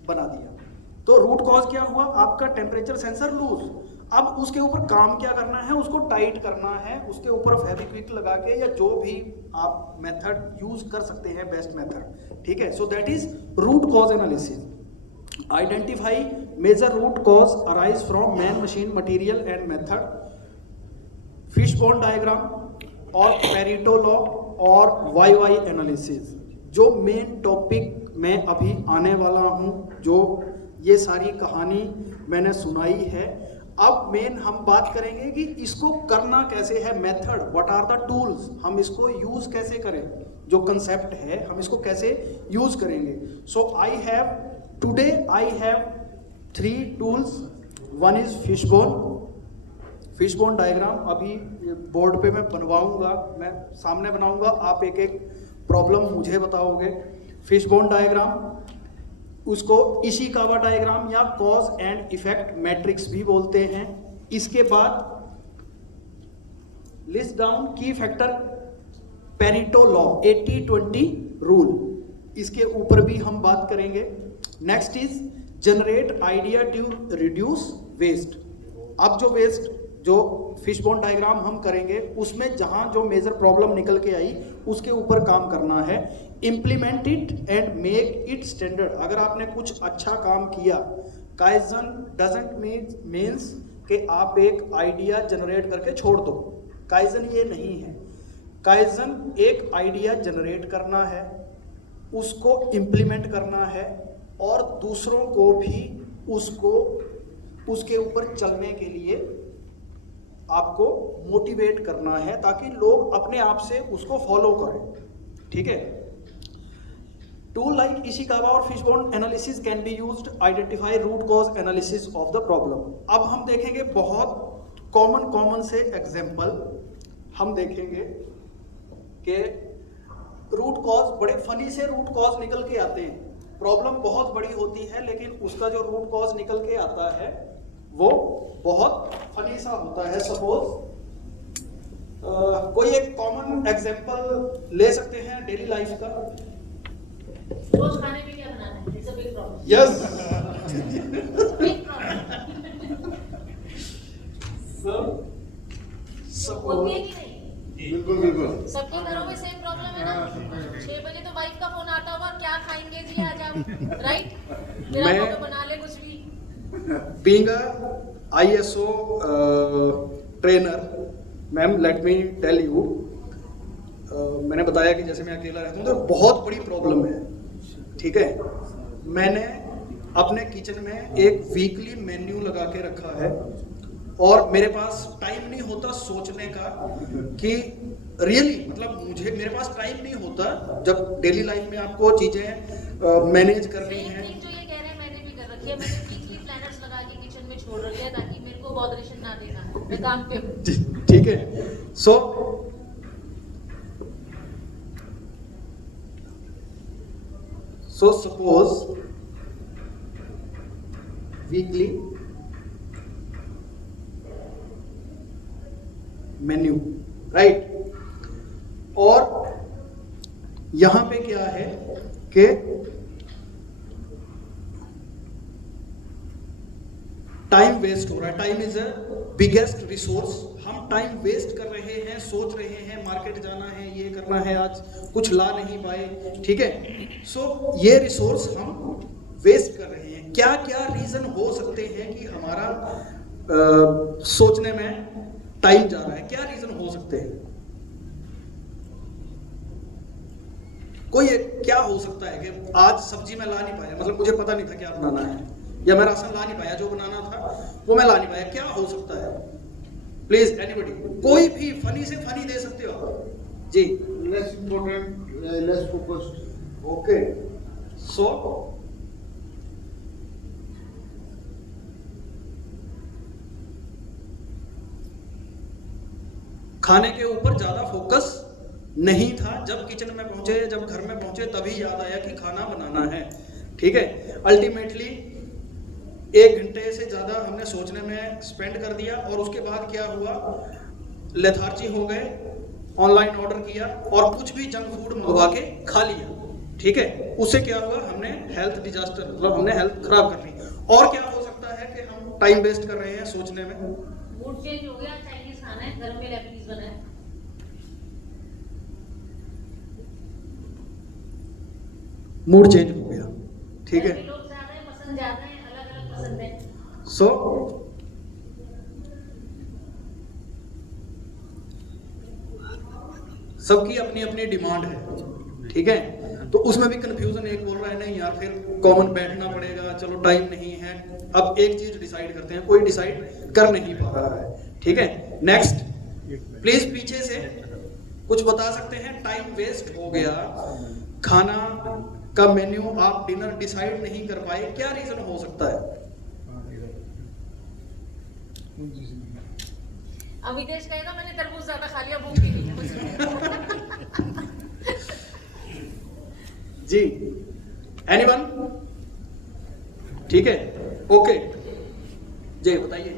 बना दिया। तो रूट कॉज क्या हुआ, आपका टेम्परेचर सेंसर लूज। अब उसके ऊपर काम क्या करना है, उसको टाइट करना है, उसके ऊपर फेविक्विक लगा के, या जो भी आप मेथड यूज कर सकते हैं, बेस्ट मेथड, ठीक है। So that is root cause analysis. Identify major root cause arise from man, machine, material and method. Fishbone diagram और पेरेटो लॉ और वाई एनालिसिस, जो मेन टॉपिक मैं अभी आने वाला हूं, जो ये सारी कहानी मैंने सुनाई है। अब मेन हम बात करेंगे कि इसको करना कैसे है, method, what are the tools, हम इसको यूज कैसे करें, जो कंसेप्ट है हम इसको कैसे यूज करेंगे। So today I have 3 tools. One is fishbone diagram, अभी बोर्ड पे मैं बनवाऊंगा, मैं सामने बनाऊंगा, आप एक एक प्रॉब्लम मुझे बताओगे। फिशबोन डायग्राम, उसको इशिकावा डायग्राम या कॉज एंड इफेक्ट मैट्रिक्स भी बोलते हैं। इसके बाद लिस्ट डाउन की फैक्टर, पेरेटो लॉ, 80-20 रूल, इसके ऊपर भी हम बात करेंगे। Next is generate idea to reduce waste. अब जो वेस्ट, जो फिशबोन डायग्राम हम करेंगे, उसमें जहां जो मेजर प्रॉब्लम निकल के आई उसके ऊपर काम करना है। Implement it and make it standard. अगर आपने कुछ अच्छा काम किया, काइजन डजंट मीन्स कि आप एक आइडिया जनरेट करके छोड़ दो, काइजन ये नहीं है। काइजन एक आइडिया जनरेट करना है, उसको इम्प्लीमेंट करना है, और दूसरों को भी उसके ऊपर चलने के लिए आपको मोटिवेट करना है, ताकि लोग अपने आप से उसको फॉलो करें, ठीक है। Tool like Ishikawa और Fishbone analysis can be used to identify root cause analysis of the problem. अब हम देखेंगे बहुत कॉमन से एग्जाम्पल हम देखेंगे कि रूट कॉज, बड़े फनी से रूट कॉज निकल के आते हैं। प्रॉब्लम बहुत बड़ी होती है लेकिन उसका जो रूट कॉज निकल के आता है वो बहुत फनी सा होता है। सपोज कोई एक कॉमन एग्जाम्पल ले सकते हैं डेली लाइफ का। रोज खाने में क्या बनाना है? It's a big problem. Yes Big problem. होती है कि नहीं? बिल्कुल बिल्कुल। सबके घरों में सेम प्रॉब्लम है ना। 6 बजे तो वाइफ का फोन आता होगा, क्या खाएंगे जी आज आप, राइट? फिर आप लोग बना ले कुछ भी। Being a ISO trainer, ma'am let me tell you, मैंने बताया कि जैसे मैं अकेला रहता हूँ तो बहुत बड़ी प्रॉब्लम है, ठीक है। मैंने अपने किचन में एक वीकली मेन्यू लगा के रखा है और मेरे पास टाइम नहीं होता सोचने का कि रियली मतलब मेरे पास टाइम नहीं होता जब डेली लाइफ में आपको चीजें मैनेज करनी सेम है। थिंग जो ये कह रहे हैं मैंने भी कर रखी है। मैंने वीकली प्लानर्स लगा के किचन में छोड़ रखे हैं ताकि मेरे को बॉदरेशन ना देना, मैं काम पे हूँ। ठीक है। So suppose weekly menu, right. और यहां पे क्या है कि टाइम वेस्ट हो रहा है। Time is a biggest resource. हम टाइम वेस्ट कर रहे हैं, सोच रहे हैं मार्केट जाना है, ये करना है, आज कुछ ला नहीं पाए, ठीक है। सो ये रिसोर्स हम वेस्ट कर रहे हैं। क्या क्या रीजन हो सकते हैं कि हमारा सोचने में टाइम जा रहा है? क्या रीजन हो सकते हैं? कोई क्या हो सकता है कि आज सब्जी मैं ला नहीं पाया, मतलब मुझे पता नहीं था क्या बनाना है, या मैं राशन ला नहीं पाया, जो बनाना था वो मैं ला नहीं पाया। क्या हो सकता है? प्लीज एनीबडी, कोई भी फनी से फनी दे सकते हो आप जी। Less important, less focused. Okay, so खाने के ऊपर ज्यादा फोकस नहीं था। जब किचन में पहुंचे, जब घर में पहुंचे, तभी याद आया कि खाना बनाना है, ठीक है। अल्टीमेटली 1 घंटे से ज्यादा हमने सोचने में स्पेंड कर दिया और उसके बाद क्या हुआ, लेथार्जी हो गए, ऑनलाइन ऑर्डर किया और कुछ भी जंक फूड मंगवा के खा लिया, ठीक है। उससे क्या हुआ, हमने हेल्थ डिजास्टर, मतलब हमने हेल्थ खराब कर ली। और क्या हो सकता है कि हम टाइम वेस्ट कर रहे हैं सोचने में। मूड चेंज हो गया, चाइनीज खाना है, घर में लेबनीज बना है। मूड चेंज हो गया, ठीक है। लोग ज्यादा है, पसंद ज्यादा है, अलग अलग पसंद है। सो सबकी अपनी अपनी डिमांड है, ठीक है। तो उसमें भी कंफ्यूजन, एक बोल रहा है नहीं यार फिर कॉमन बैठना पड़ेगा, चलो टाइम नहीं है। अब एक चीज डिसाइड करते हैं, कोई डिसाइड कर नहीं पा रहा है, ठीक है। नेक्स्ट प्लीज, पीछे से कुछ बता सकते हैं। टाइम वेस्ट हो गया, खाना का मेन्यू आप डिनर डिसाइड नहीं कर पाए, क्या रीजन हो सकता है? अमितेश कहेगा मैंने तरबूज ज्यादा खा लिया, भूख ही नहीं है मुझे। जी, एनीवन? ठीक है, ओके जी, बताइए।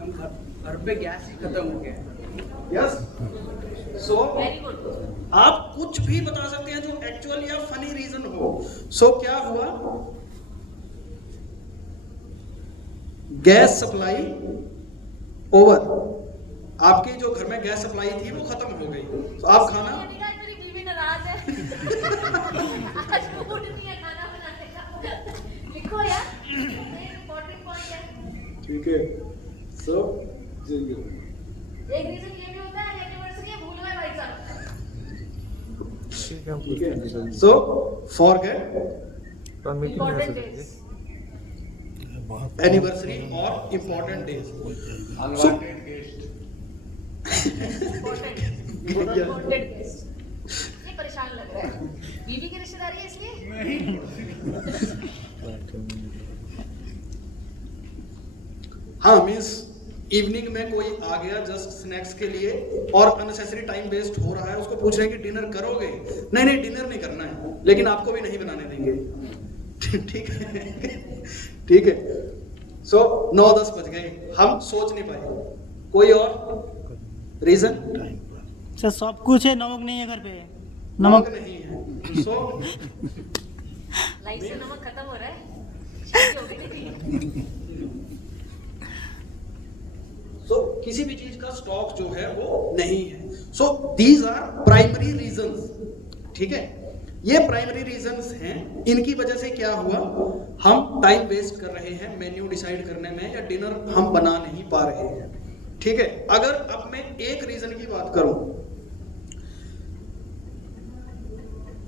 हम घर पे गैस ही खत्म हो गया। Yes, so very good. आप कुछ भी बता सकते हैं जो एक्चुअल या फनी रीजन हो। सो क्या हुआ, गैस सप्लाई ओवर, आपकी जो घर में गैस सप्लाई थी वो खत्म हो गई, तो आप खाना मेरी बीवी नाराज है। आज मूड नहीं है खाना बनाने का। लिखो यार, इम्पोर्टेंट पॉइंट है। ठीक है। सो एक रीजन ये भी होता है एनिवर्सरी भूल गए भाई साहब। ठीक है, so forget important days, anniversary और important days. Unwanted guest, important guest. ये परेशान लग रहा है, बीवी की रिश्तेदारी है इसलिए। हाँ मीन्स इवनिंग में कोई आ गया जस्ट स्नैक्स के लिए और अननेसेसरी टाइम वेस्ट हो रहा है, उसको पूछ रहे हैं कि डिनर करोगे? नहीं नहीं डिनर नहीं करना है, लेकिन आपको भी नहीं बनाने देंगे। ठीक है ठीक है। सो 9-10 बज गए, हम सोच नहीं पाए। कोई और रीजन? सर सब कुछ है, नमक नहीं है घर पे। नमक नहीं है। सो लाइफ से नमक खत्म हो रहा है, शादी हो गई नहीं। सो किसी भी चीज का स्टॉक जो है वो नहीं है। So these are primary reasons. ठीक है, ये प्राइमरी रीजंस हैं। इनकी वजह से क्या हुआ, हम टाइम वेस्ट कर रहे हैं मेन्यू डिसाइड करने में, या डिनर हम बना नहीं पा रहे हैं। ठीक है, अगर अब मैं एक रीजन की बात करूं,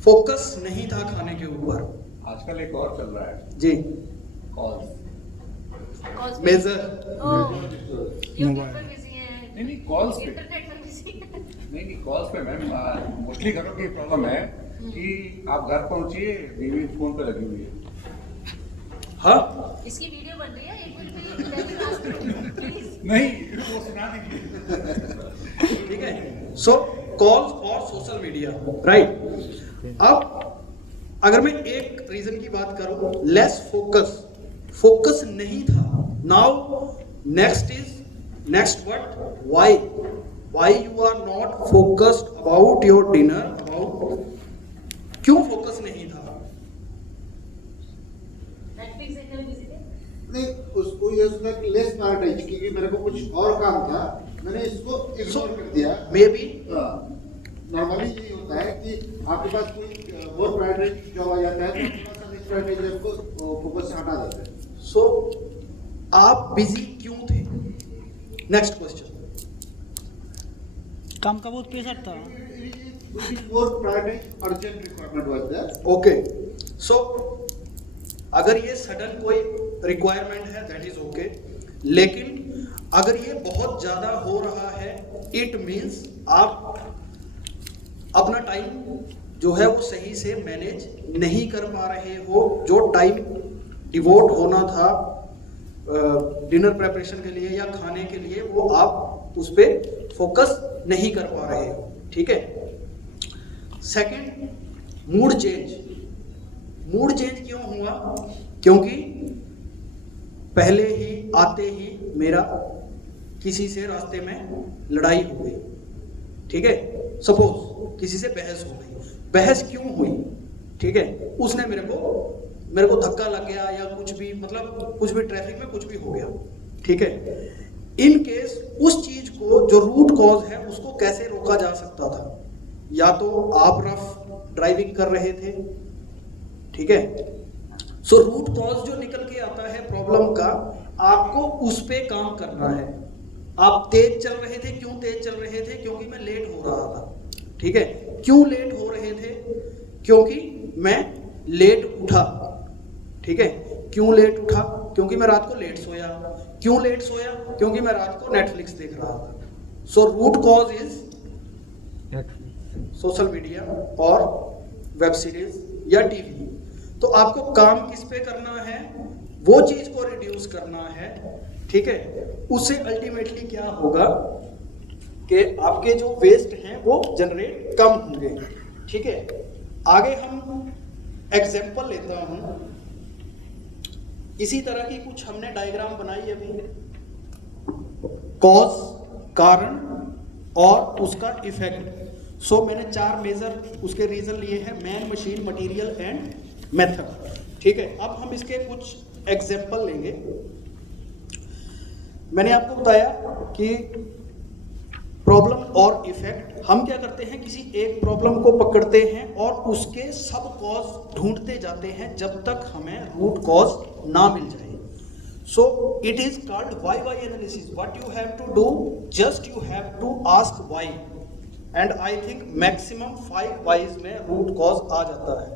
फोकस नहीं था खाने के ऊपर। आजकल एक और चल रहा है, जी, कॉल्स। मेजर। यूट्यूब पर बिजी हैं, नहीं कॉल्स पे इंटरनेट पर बिजी हैं। नहीं कॉल्स पे मैम मोस्टली घरों की प्रॉब्लम है कि आप घर पहुंचिए, बीवी फोन पे लगी हुई है। हाँ, इसकी वीडियो बन रही है, 1 मिनट में प्लीज। नहीं वो सुना दीजिए। ठीक है। सो कॉल्स और सोशल मीडिया, राइट। अब अगर मैं एक रीजन की बात करूं, लेस फोकस नहीं था। Now next what, why you are not focused about your dinner, about क्यों फोकस नहीं था? नेटफ्लिक्स देखने में बिजी थे। नहीं, उसको ये उसका लेस प्रायोरिटाइज, क्योंकि मेरे को कुछ और काम था, मैंने इसको इग्नोर कर दिया। मे बी नॉर्मली यही होता है कि आपके पास कोई और प्रायोरिटाइज जॉब आ जाता है तो थोड़ा सा नेक्स्ट प्रायोरिटाइज को फोकस से हटा देते हैं। सो आप बिजी क्यों थे? Next question. काम का बहुत प्रेशर था। More prioritize urgent requirement was there. Okay, so अगर ये सडन कोई रिक्वायरमेंट है दैट इज ओके, लेकिन अगर ये बहुत ज्यादा हो रहा है, इट मींस आप अपना टाइम जो है वो सही से मैनेज नहीं कर पा रहे हो। जो टाइम डिवोट होना था डिनर प्रेपरेशन के लिए या खाने के लिए, वो आप उस पर फोकस नहीं कर पा रहे हो। ठीक है। सेकंड, मूड चेंज क्यों हुआ? क्योंकि पहले ही आते ही मेरा किसी से रास्ते में लड़ाई हो गई। ठीक है, सपोज किसी से बहस हो गई। बहस क्यों हुई? ठीक है, उसने मेरे को धक्का लग गया या कुछ भी, मतलब कुछ भी ट्रैफिक में कुछ भी हो गया। ठीक है, इन केस उस चीज को जो रूट कॉज है उसको कैसे रोका जा सकता था? या तो आप रफ ड्राइविंग कर रहे थे। ठीक है, सो रूट कॉज जो निकल के आता है प्रॉब्लम का, आपको उस पे काम करना है। आप तेज चल रहे थे, क्यों तेज चल रहे थे? क्योंकि मैं लेट हो रहा था। ठीक है, क्यों लेट हो रहे थे? क्योंकि मैं लेट उठा। ठीक है, क्यों लेट उठा? क्योंकि मैं रात को लेट सोया। क्यों लेट सोया? क्योंकि मैं रात को नेटफ्लिक्स देख रहा था। So root cause is social media और वेब सीरीज या टीवी। तो आपको काम किस पे करना है? वो चीज को रिड्यूस करना है। ठीक है, उससे अल्टीमेटली क्या होगा कि आपके जो वेस्ट हैं वो जनरेट कम होंगे। ठीक है, आगे हम एग्जांपल लेता हूं। इसी तरह की कुछ हमने डायग्राम बनाई अभी, कॉज, कारण और उसका इफेक्ट। सो मैंने 4 मेजर उसके रीजन लिए हैं, man, machine, material and method. ठीक है, अब हम इसके कुछ एग्जांपल लेंगे। मैंने आपको बताया कि प्रॉब्लम और इफेक्ट, हम क्या करते हैं, किसी एक प्रॉब्लम को पकड़ते हैं और उसके सब कॉज ढूंढते जाते हैं जब तक हमें रूट कॉज ना मिल जाए। So it is called why analysis. What you have to do, just you have to ask why, and I think maximum 5 whys में रूट कॉज आ जाता है।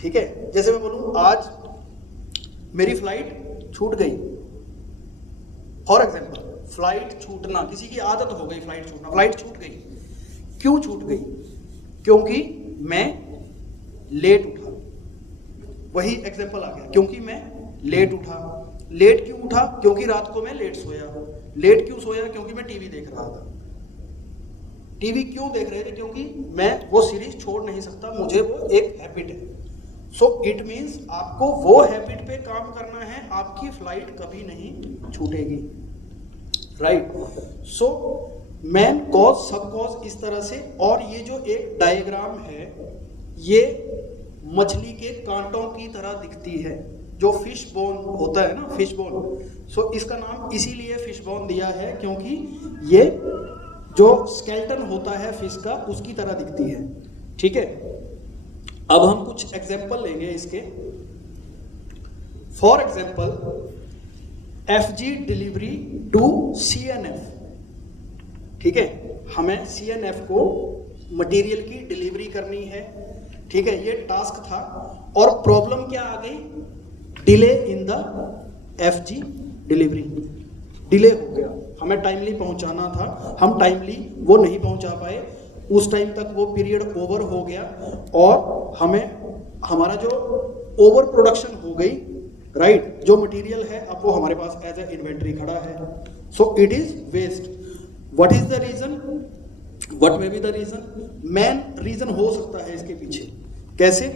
ठीक है, जैसे मैं बोलूं आज मेरी फ्लाइट छूट गई, फॉर एग्जाम्पल फ्लाइट छूटना, किसी की आदत हो गई फ्लाइट छूटना, फ्लाइट छूट गई। क्यों छूट गई? क्योंकि मैं लेट उठा। वही एग्जाम्पल आ गया, क्योंकि मैं लेट उठा। लेट क्यों उठा? क्योंकि रात को मैं लेट सोया। लेट क्यों सोया? क्योंकि मैं टीवी देख रहा था। टीवी क्यों देख रहे थे? क्योंकि मैं वो सीरीज छोड़ नहीं सकता, मुझे वो एक हैबिट है। सो इट मीन्स आपको वो हैबिट पे काम करना है, आपकी फ्लाइट कभी नहीं छूटेगी, राइट। सो मेन कॉज सब कॉज इस तरह से। और ये जो एक डायग्राम है ये मछली के कांटों की तरह दिखती है, जो फिश बोन होता है ना, फिश बोन। सो इसका नाम इसीलिए फिश बोन दिया है क्योंकि ये जो स्केलेटन होता है फिश का उसकी तरह दिखती है, ठीक है। अब हम कुछ एग्जाम्पल लेंगे इसके। For example FG delivery to CNF, ठीक है। हमें CNF को मटेरियल की डिलीवरी करनी है, ठीक है। ये टास्क था और प्रॉब्लम क्या आ गई? Delay in the FG delivery, delay हो गया। हमें टाइमली पहुंचाना था, हम टाइमली वो नहीं पहुंचा पाए, उस टाइम तक वो पीरियड ओवर हो गया और हमें हमारा जो ओवर प्रोडक्शन हो गई, राइट। जो मटेरियल है अब वो हमारे पास एज ए इन्वेंट्री खड़ा है, so it is waste. What is the reason? What may be the reason? Main reason हो सकता है इसके पीछे, कैसे?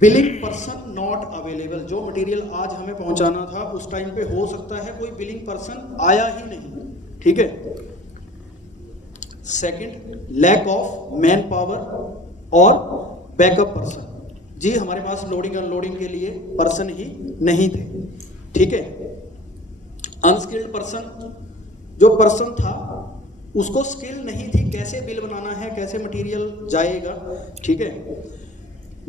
Billing person not available. जो मटेरियल आज हमें पहुंचाना था उस टाइम पे हो सकता है कोई बिलिंग पर्सन आया ही नहीं, ठीक है। Second, lack of man power और बैकअप पर्सन। जी हमारे पास लोडिंग अनलोडिंग के लिए पर्सन ही नहीं थे, ठीक है। अनस्किल्ड पर्सन, जो पर्सन था उसको स्किल नहीं थी कैसे बिल बनाना है, कैसे मटेरियल जाएगा, ठीक है।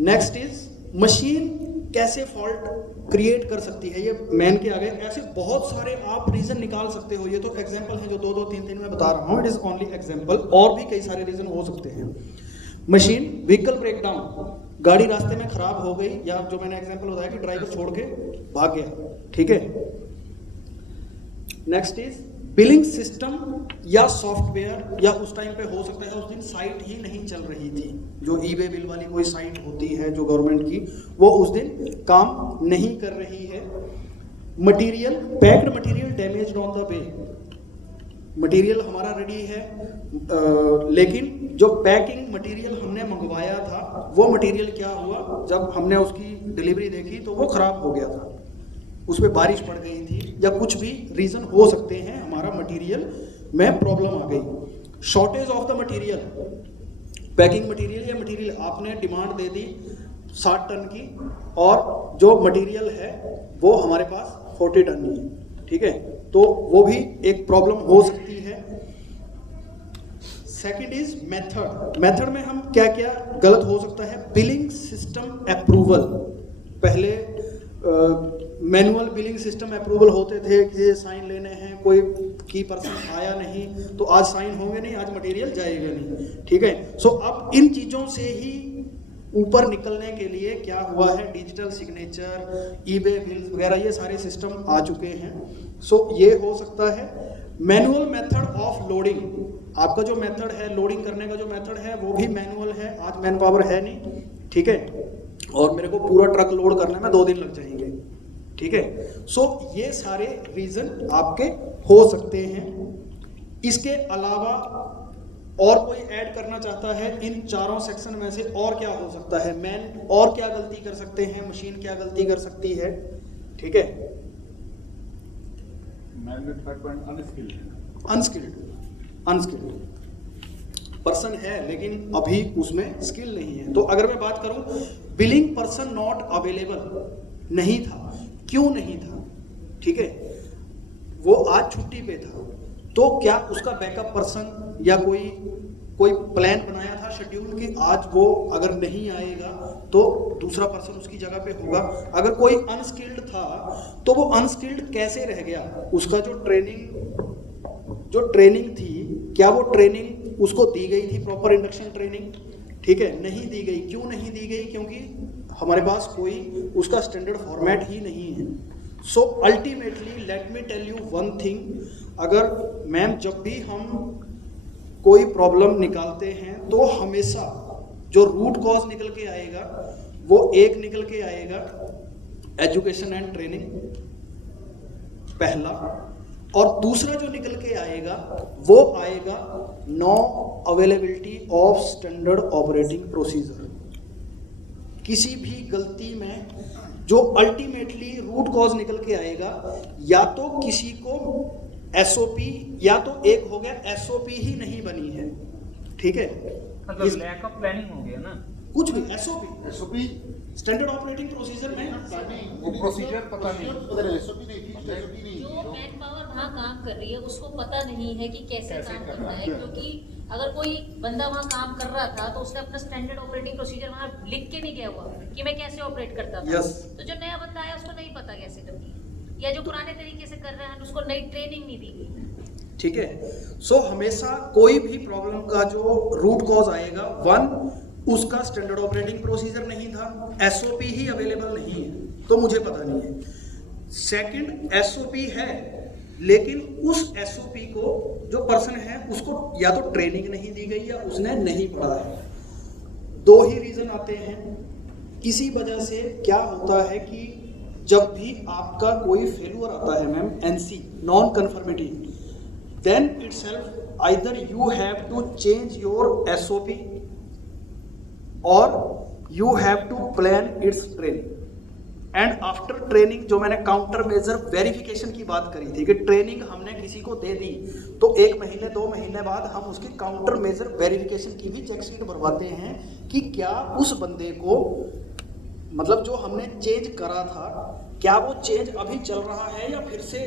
नेक्स्ट इज मशीन कैसे फॉल्ट क्रिएट कर सकती है, ये मैन के आगे। ऐसे बहुत सारे आप रीजन निकाल सकते हो, ये तो एग्जांपल है जो दो तीन मैं बता रहा हूँ, इट इज ओनली एग्जांपल। और भी कई सारे रीजन हो सकते हैं। मशीन व्हीकल ब्रेकडाउन, गाड़ी रास्ते में खराब हो गई, या जो मैंने एग्जांपल बताया कि ड्राइवर छोड़ के भाग गया, ठीक है। नेक्स्ट इज बिलिंग सिस्टम या सॉफ्टवेयर, या उस टाइम पे हो सकता है उस दिन साइट ही नहीं चल रही थी, जो ईबे बिल वाली कोई साइट होती है जो गवर्नमेंट की, वो उस दिन काम नहीं कर रही है। Material, packed material damaged on the way. Material हमारा रेडी है लेकिन जो पैकिंग मटेरियल हमने मंगवाया था वो मटेरियल क्या हुआ, जब हमने उसकी डिलीवरी देखी तो वो खराब हो गया था, उसमें बारिश पड़ गई थी, या कुछ भी रीजन हो सकते हैं, हमारा मटेरियल में प्रॉब्लम आ गई। Shortage of the material, packing material या मटेरियल आपने डिमांड दे दी 60 टन की और जो मटेरियल है वो हमारे पास 40 टन ही है, ठीक है, तो वो भी एक प्रॉब्लम हो सकती है। Second is method. मेथड में हम क्या क्या गलत हो सकता है? Billing system approval. पहले मैनुअल बिलिंग सिस्टम अप्रूवल होते थे कि साइन लेने हैं, कोई की पर्सन आया नहीं तो आज साइन होंगे नहीं, आज मटेरियल जाएगा नहीं, ठीक है। सो अब इन चीज़ों से ही ऊपर निकलने के लिए क्या हुआ है, डिजिटल सिग्नेचर, ईबे बिल्स वगैरह ये सारे सिस्टम आ चुके हैं। सो ये हो सकता है। मैनुअल मेथड ऑफ लोडिंग, आपका जो मेथड है लोडिंग करने का जो मेथड है वो भी मैनुअल है, आज मैन पावर है नहीं, ठीक है, और मेरे को पूरा ट्रक लोड करने में 2 दिन लग जाएंगे, ठीक है। सो ये सारे रीजन आपके हो सकते हैं। इसके अलावा और कोई ऐड करना चाहता है इन चारों सेक्शन में से, और क्या हो सकता है? मैन और क्या गलती कर सकते हैं, मशीन क्या गलती कर सकती है, ठीक है। अनस्किल्ड पर्सन है लेकिन अभी उसमें स्किल नहीं है। तो अगर मैं बात करूं, बिलिंग पर्सन नॉट अवेलेबल नहीं था, क्यों नहीं था, ठीक है, वो आज छुट्टी पे था, तो क्या उसका बैकअप पर्सन या कोई प्लान बनाया था शेड्यूल कि आज वो अगर नहीं आएगा तो दूसरा पर्सन उसकी जगह पे होगा? अगर कोई अनस्किल्ड था तो वो अनस्किल्ड कैसे रह गया? उसका जो ट्रेनिंग थी, क्या वो ट्रेनिंग उसको दी गई थी, प्रॉपर इंडक्शन ट्रेनिंग, ठीक है, नहीं दी गई। क्यों नहीं दी गई? क्योंकि हमारे पास कोई उसका स्टैंडर्ड फॉर्मेट ही नहीं है। So ultimately let me tell you one thing, अगर मैम जब भी हम कोई प्रॉब्लम निकालते हैं तो हमेशा जो रूट कॉज निकल के आएगा वो एक निकल के आएगा, एजुकेशन एंड ट्रेनिंग पहला, और दूसरा जो निकल के आएगा वो आएगा no availability of standard operating procedure. किसी भी गलती में जो अल्टीमेटली रूट कॉज निकल के आएगा, या तो किसी को एसओपी, या तो एक हो गया एसओपी ही नहीं बनी है, ठीक है, मतलब लैक ऑफ प्लानिंग हो गया ना। कुछ भी SOP SOP standard operating procedure में वो प्रोसीजर पता नहीं। एसओपी नहीं, फिक्स्ड एसओपी नहीं जो है। मैन पावर वहाँ काम कर रही है उसको पता नहीं है कि कैसे कैसे काम करना करना है, है। क्योंकि अगर कोई बंदा वहाँ काम कर रहा था तो उसने अपना स्टैंडर्ड ऑपरेटिंग प्रोसीजर वहाँ लिख के नहीं गया हुआ कि मैं कैसे ऑपरेट करता था। Yes. तो जो नया बंदा आया उसको नहीं पता कैसे करनी है, या जो पुराने तरीके से कर रहे हैं उसको नई ट्रेनिंग नहीं दी गई। ठीक है। सो हमेशा कोई भी प्रॉब्लम का जो रूट कॉज आएगा, वन, उसका स्टैंडर्ड ऑपरेटिंग प्रोसीजर नहीं था, एसओपी ही अवेलेबल नहीं है तो मुझे पता नहीं है। सेकंड, एसओपी है लेकिन उस एसओपी को जो पर्सन है उसको या तो ट्रेनिंग नहीं दी गई या उसने नहीं पढ़ा है। दो ही रीजन आते हैं। इसी वजह से क्या होता है कि जब भी आपका कोई फेल्यूर आता है ma'am, NC non conformity, then itself either you have to change your SOP or you have to plan its training, and after training जो मैंने काउंटर मेजर वेरिफिकेशन की बात करी थी कि ट्रेनिंग हमने किसी को दे दी तो 1 महीने 2 महीने बाद हम उसकी काउंटर मेजर वेरिफिकेशन की भी चेकशीट भरवाते हैं कि क्या उस बंदे को, मतलब जो हमने चेंज करा था, क्या वो चेंज अभी चल रहा है या फिर से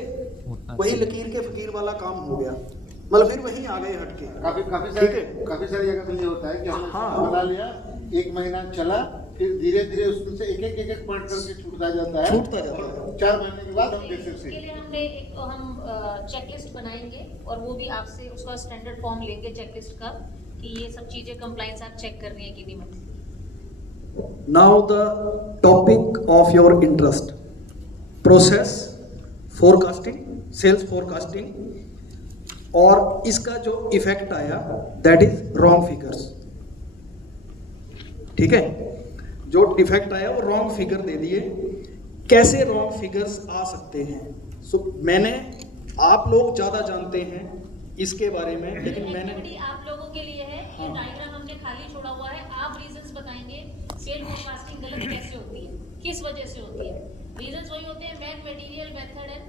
वही लकीर के फकीर वाला काम हो गया, मतलब फिर वहीं आ गए हटके। काफी सारी जगह में ये होता है कि हमने हाँ। बना लिया, 1 महीना चला, फिर धीरे धीरे उसमें से एक पॉइंट करके छूटता जाता है। 4 महीने के बाद हम देख इसके लिए हमने एक हम चेकलिस्ट बनाएंगे और वो भी आपसे उसका स्टैंडर्ड फॉर्म लेंगे चेकलिस्ट का कि ये सब चीजें कंप्लायंस आप चेक कर रही है कि नहीं। Now the topic of your interest, process forecasting, sales forecasting, और इसका जो इफेक्ट आया that is wrong figures। ठीक है, जो डिफेक्ट आया वो रॉन्ग फिगर दे दिए। कैसे रॉन्ग फिगर्स आ सकते हैं? सो मैंने, आप लोग ज्यादा जानते हैं इसके बारे में, लेकिन मैंने एक्टिविटी आप लोगों के लिए है। ये डायग्राम हमने खाली छोड़ा हुआ है, आप रीजंस बताएंगे सेल फोरकास्टिंग गलत कैसे होती है, किस वजह से होती है। रीजंस वही होते हैं man, material, method and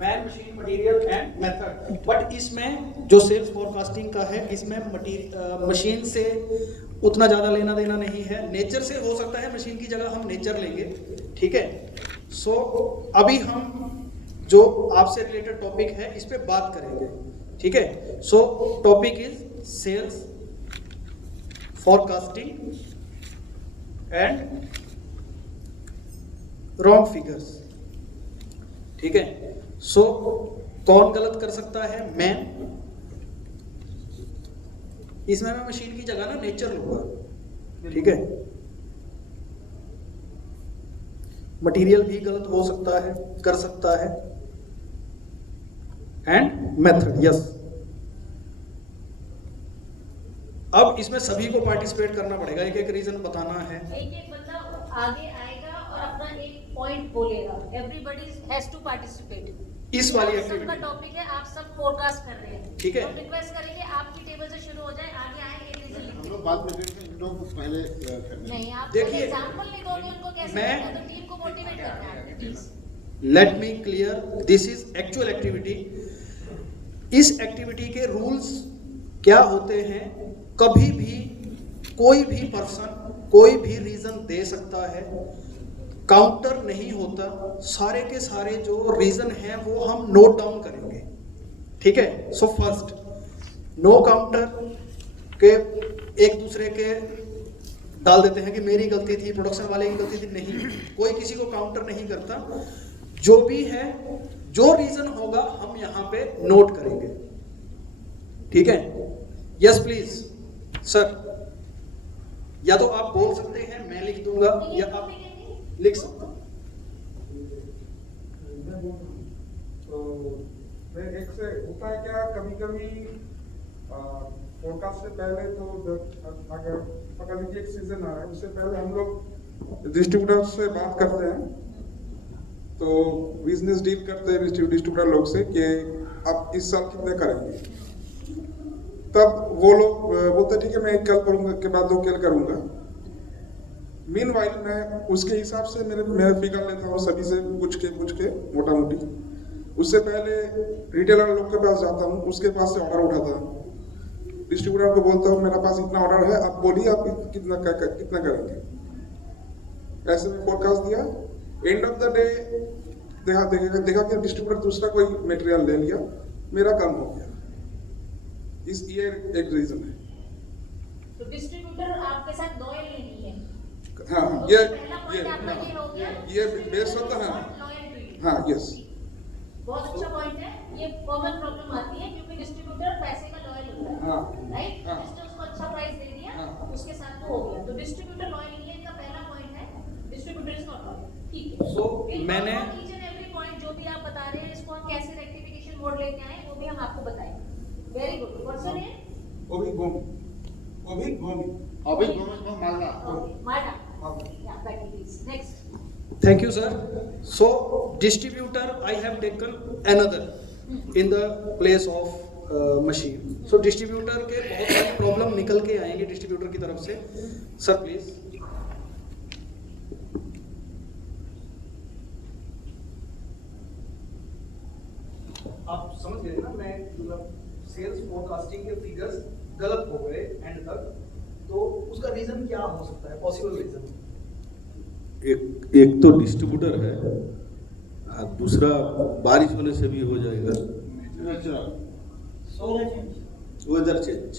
man, machine, material and method. But इसमें जो सेल्स फोरकास्टिंग का है, इसमें मशीन से उतना ज़्यादा लेना देना नहीं है, नेचर से हो सकता है, मशीन की जगह हम नेचर लेंगे। ठीक है। सो अभी हम जो आपसे रिलेटेड टॉपिक है इस पे बात करेंगे। ठीक है। So topic is sales forecasting and wrong figures. ठीक है। सो कौन गलत कर सकता है? मैन। इसमें मैं मशीन की जगह ना नेचर लूंगा। ठीक है। मटेरियल भी गलत हो सकता है, कर सकता है, एंड मेथड। यस। अब इसमें सभी को पार्टिसिपेट करना पड़ेगा, एक एक रीजन बताना है। एक एक बंदा आगे आएगा और अपना एक पॉइंट बोलेगा। Everybody has to participate. इस वाली आप सबका एक्टिविटी। टॉपिक है, आप सब फोरकास्ट कर रहे हैं। ठीक है। हम रिक्वेस्ट करेंगे आपकी टेबल से शुरू हो जाए, आगे आए एक रीजन हम लिखें। लोग बाद में देखेंगे, इन लोगों को पहले करना है। नहीं, आप देखिए, एग्जांपल नहीं दोगे उनको कैसे मैं- करना है, तो टीम को मोटिवेट करना है please. Let me clear, this is actual activity. इस एक्टिविटी के रूल्स क्या होते हैं? कभी भी कोई भी पर्सन कोई भी रीजन दे सकता है, काउंटर नहीं होता। सारे के सारे जो रीजन हैं वो हम नोट डाउन करेंगे। ठीक है। सो फर्स्ट, नो काउंटर के एक दूसरे के डाल देते हैं कि मेरी गलती थी, प्रोडक्शन वाले की गलती थी। नहीं, कोई किसी को काउंटर नहीं करता। जो भी है, जो रीजन होगा हम यहाँ पे नोट करेंगे। ठीक है। यस प्लीज सर, या तो आप बोल सकते हैं, मैं लिख दूंगा, या आप लिख सकते हैं। तो एक से होता है क्या, कभी कभी फोरकास्ट से पहले तो अगर पकड़ लीजिए एक सीजन आ रहा है, उससे पहले हम लोग डिस्ट्रीब्यूटर से बात करते हैं, तो बिजनेस डील करते हैं डिस्ट्रीब्यूटर लोग से कि आप इस साल कितने करेंगे। तब वो लोग बोलते ठीक है मैं एक कल करूंगा, के बाद 2 कल करूंगा। मीनवाइल मैं उसके हिसाब से मैं फिगर लेता हूँ सभी से पूछ के मोटा मोटी। उससे पहले रिटेलर लोग के पास जाता हूँ, उसके पास से ऑर्डर उठाता हूँ, डिस्ट्रीब्यूटर को बोलता हूँ मेरा पास इतना ऑर्डर है, आप बोलिए आप कितना करेंगे। ऐसे में फोरकास्ट दिया, एंड ऑफ द डे देखा कि डिस्ट्रीब्यूटर दूसरा कोई मटेरियल ले लिया, मेरा कम हो गया। ये एक रीजन है। तो डिस्ट्रीब्यूटर आपके साथ लॉयल नहीं है। हाँ तो ये पहला पॉइंट आपका ये हो गया, ये बेस होता है। Loyal to you. हाँ यस, बहुत अच्छा पॉइंट है। ये कॉमन प्रॉब्लम आती है क्योंकि डिस्ट्रीब्यूटर पैसे का लॉयल होता है, हाँ राइट। हाँ। जिसने उसको अच्छा प्राइस दे दिया, हाँ। उसके साथ वो हो गया। तो डिस्ट्रीब्यूटर लॉयल नहीं है, इनका पहला पॉइंट है, डिस्ट्रीब्यूटर इज नॉट लॉयल। ठीक है। So, We'll मैंने- talk about each and every point जो भी आप बता रहे हैं, इसको हम कैसे रेक्टिफिकेशन मोड लेके आए वो भी हम आपको बताएंगे। Very good. What's your name? अभी घूम अभी गोविंद को मालदा। माडा। या back please. Next. Thank you, sir. So, distributor, I have taken another in the place of machine. So, distributor के बहुत सारी प्रॉब्लम निकल के आएंगे डिस्ट्रीब्यूटर की तरफ से। Sir please. आप समझ गए ना, मैं मतलब सेल्स फोरकास्टिंग के फिगर्स गलत हो गए एंड तक, तो उसका रीजन क्या हो सकता है, पॉसिबल रीजन? एक तो डिस्ट्रीब्यूटर है और दूसरा बारिश होने से भी हो जाएगा, वेदर चेंज।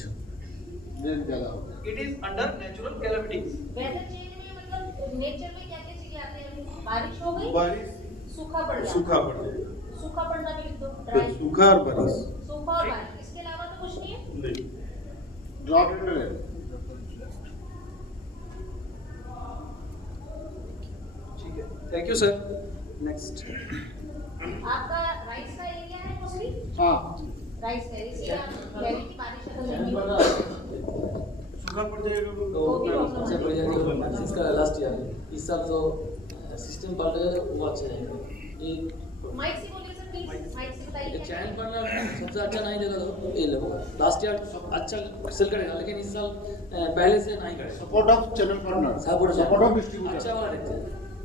ज्यादा होता है। It is under natural calamities. Weather change में मतलब नेचर में क्या क्या चीजें आती हैं? बारिश हो गई, बारिश सूखा पड़ गया, सूखा पड़ जाएगा, सूखा पड़ना भी लिख दो। तो ड्राई, सूखा और बारिश सूखा और बारिश, इसके अलावा तो कुछ नहीं है। नहीं। Drought and rain. ठीक है, थैंक यू सर। नेक्स्ट। आपका राइस का एरिया है मोस्टली? हाँ। राइस का, इसलिए आप कह रहे हैं कि बारिश खत्म नहीं हुई। सूखा पड़ जाएगा तो भी प्रॉब्लम सबसे आती बढ़िया है। जो इसका लास्ट ईयर इस साल तो सिस्टम पलटेगा वो अच्छा रहेगा। ये माइक से बोलिए सर प्लीज, माइक से बताइए। ये चैन पढ़ना सबसे अच्छा नहीं देगा तो ये लो। लास्ट ईयर अच्छा सेल करेगा लेकिन इस साल पहले से नहीं करेगा। Support of channel partner, support of distributor. अच्छा वाला रहता है।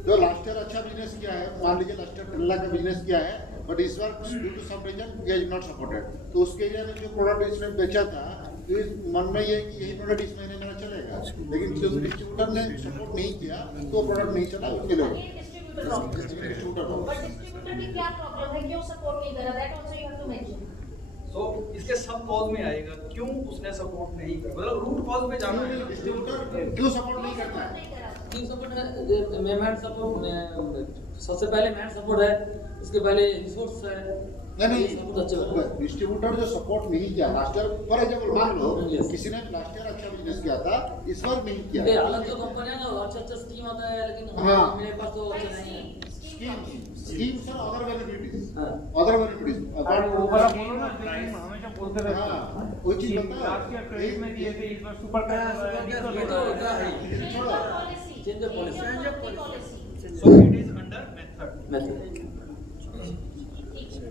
जो लास्ट ईयर अच्छा बिजनेस किया है, मान लीजिए लास्ट ईयर 10 लाख का बिजनेस किया है, बट इस बार due to some reason he is not supported, तो उसके एरिया में जो प्रोडक्ट इसने बेचा था, तो इस मन में ये है कि यही प्रोडक्ट इस महीने मेरा चलेगा, लेकिन क्योंकि डिस्ट्रीब्यूटर ने सपोर्ट नहीं किया तो प्रोडक्ट नहीं चला, उसके लिए डिस्ट्रीब्यूटर प्रॉब्लम। डिस्ट्रीब्यूटर को। बट डिस्ट्रीब्यूटर की क्या प्रॉब्लम है, क्यों सपोर्ट नहीं करा? That also you have to mention. So इसके सब कॉज में आएगा क्यों उसने सपोर्ट नहीं किया, मतलब रूट कॉज पे जाना है। डिस्ट्रीब्यूटर क्यों सपोर्ट नहीं करता है? नहीं करा। टीम सपोर्ट है, मैन सपोर्ट सबसे पहले मैन सपोर्ट है, इसके पहले रिसोर्स है। नहीं सपोर्ट अच्छा है। डिस्ट्रीब्यूटर जो सपोर्ट नहीं किया लास्ट ईयर, फॉर एग्जांपल मान लो Yes. किसी ने लास्ट ईयर अच्छा बिजनेस किया था, इस बार नहीं किया। ये अलग जो कंपनी है ना अच्छा अच्छा स्कीम आता है, लेकिन हाँ। मेरे पास तो अच्छा नहीं है। स्कीम सर अदर बेनिफिट्स, हाँ। अदर बेनिफिट्स वो वाला बोलो ना, जो तुम हमेशा बोलते रहते हो। हाँ, कोई चीज कि बता। लास्ट ईयर क्रेडिट में दिए थे, इस बार सुपर कैश हुआ है, ये तो होता है change of policy, Change of policy. Change of policy. So it is under method. Method. ठीक है,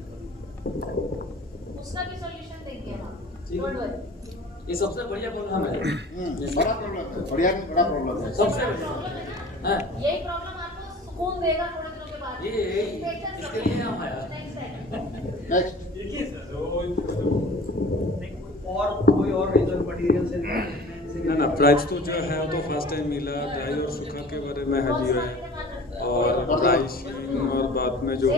उसका भी सॉल्यूशन देंगे हम, ठीक है। Don't worry. ये सबसे बढ़िया प्रॉब्लम है। बड़ा प्रॉब्लम है, बढ़िया नहीं बड़ा प्रॉब्लम है। सबसे प्रॉब्लम है ना, हाँ। यही प्रॉब्लम आपको सुकून देगा थोड़े दिनों के बाद। इसके लिए हम आया। नेक्स्ट देखिए सर, और कोई और रीजन मटेरियल से ना ना प्राइस तो जो है वो तो फर्स्ट टाइम मिला, ड्राई और सूखा के बारे में है जो है, और प्राइसिंग और बाद में जो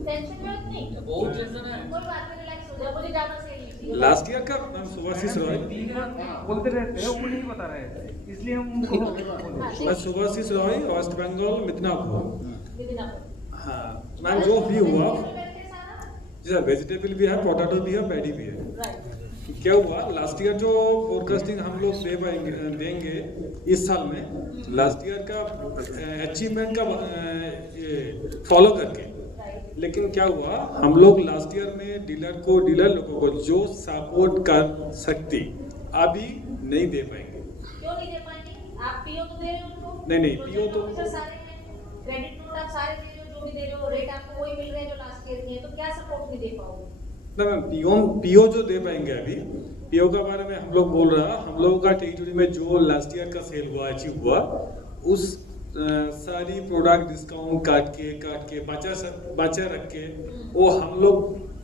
टेंशन में नहीं, बहुत टेंशन है। कोई बात नहीं, रिलैक्स हो जाओ, मुझे ज्यादा सेल नहीं चाहिए। लास्ट ईयर का सुभाषिस रॉय, 3 बार बोलते रहते हैं, वो नहीं बता रहे थे, इसलिए हम उनको मैं सुभाषिस रॉय वेस्ट बंगाल मिदनापुर। विदिना हाँ मैम, जो भी हुआ करके सारा जी सर, वेजिटेबल भी है, पोटैटो भी है, पैडी भी है। राइट। क्या हुआ लास्ट ईयर जो फोरकास्टिंग हम लोग देंगे इस साल में, लास्ट ईयर का अचीवमेंट का फॉलो करके, लेकिन क्या हुआ हम लोग लास्ट ईयर में डीलर लोगों को जो सपोर्ट कर सकती अभी नहीं दे पाएंगे। क्यों नहीं दे पाएंगे? आप पीओ तो दे रहे हो उनको? नहीं, PO तो- ऑफिसर सारे हैं, क्रेडिट नोट आप सारे दे रहे हो, जो भी दे रहे हो, रेट आपको वही मिल रहे हैं जो लास्ट ईयर के हैं, तो क्या सपोर्ट नहीं दे पाओगे? ना मैम, पीओ जो दे पाएंगे अभी, पीओ के बारे में हम लोग बोल रहा, हम लोगों का टेरिटरी में जो लास्ट ईयर का सेल हुआ, अचीव हुआ, उस सारी प्रोडक्ट डिस्काउंट काट के बचा रख के वो हम लोग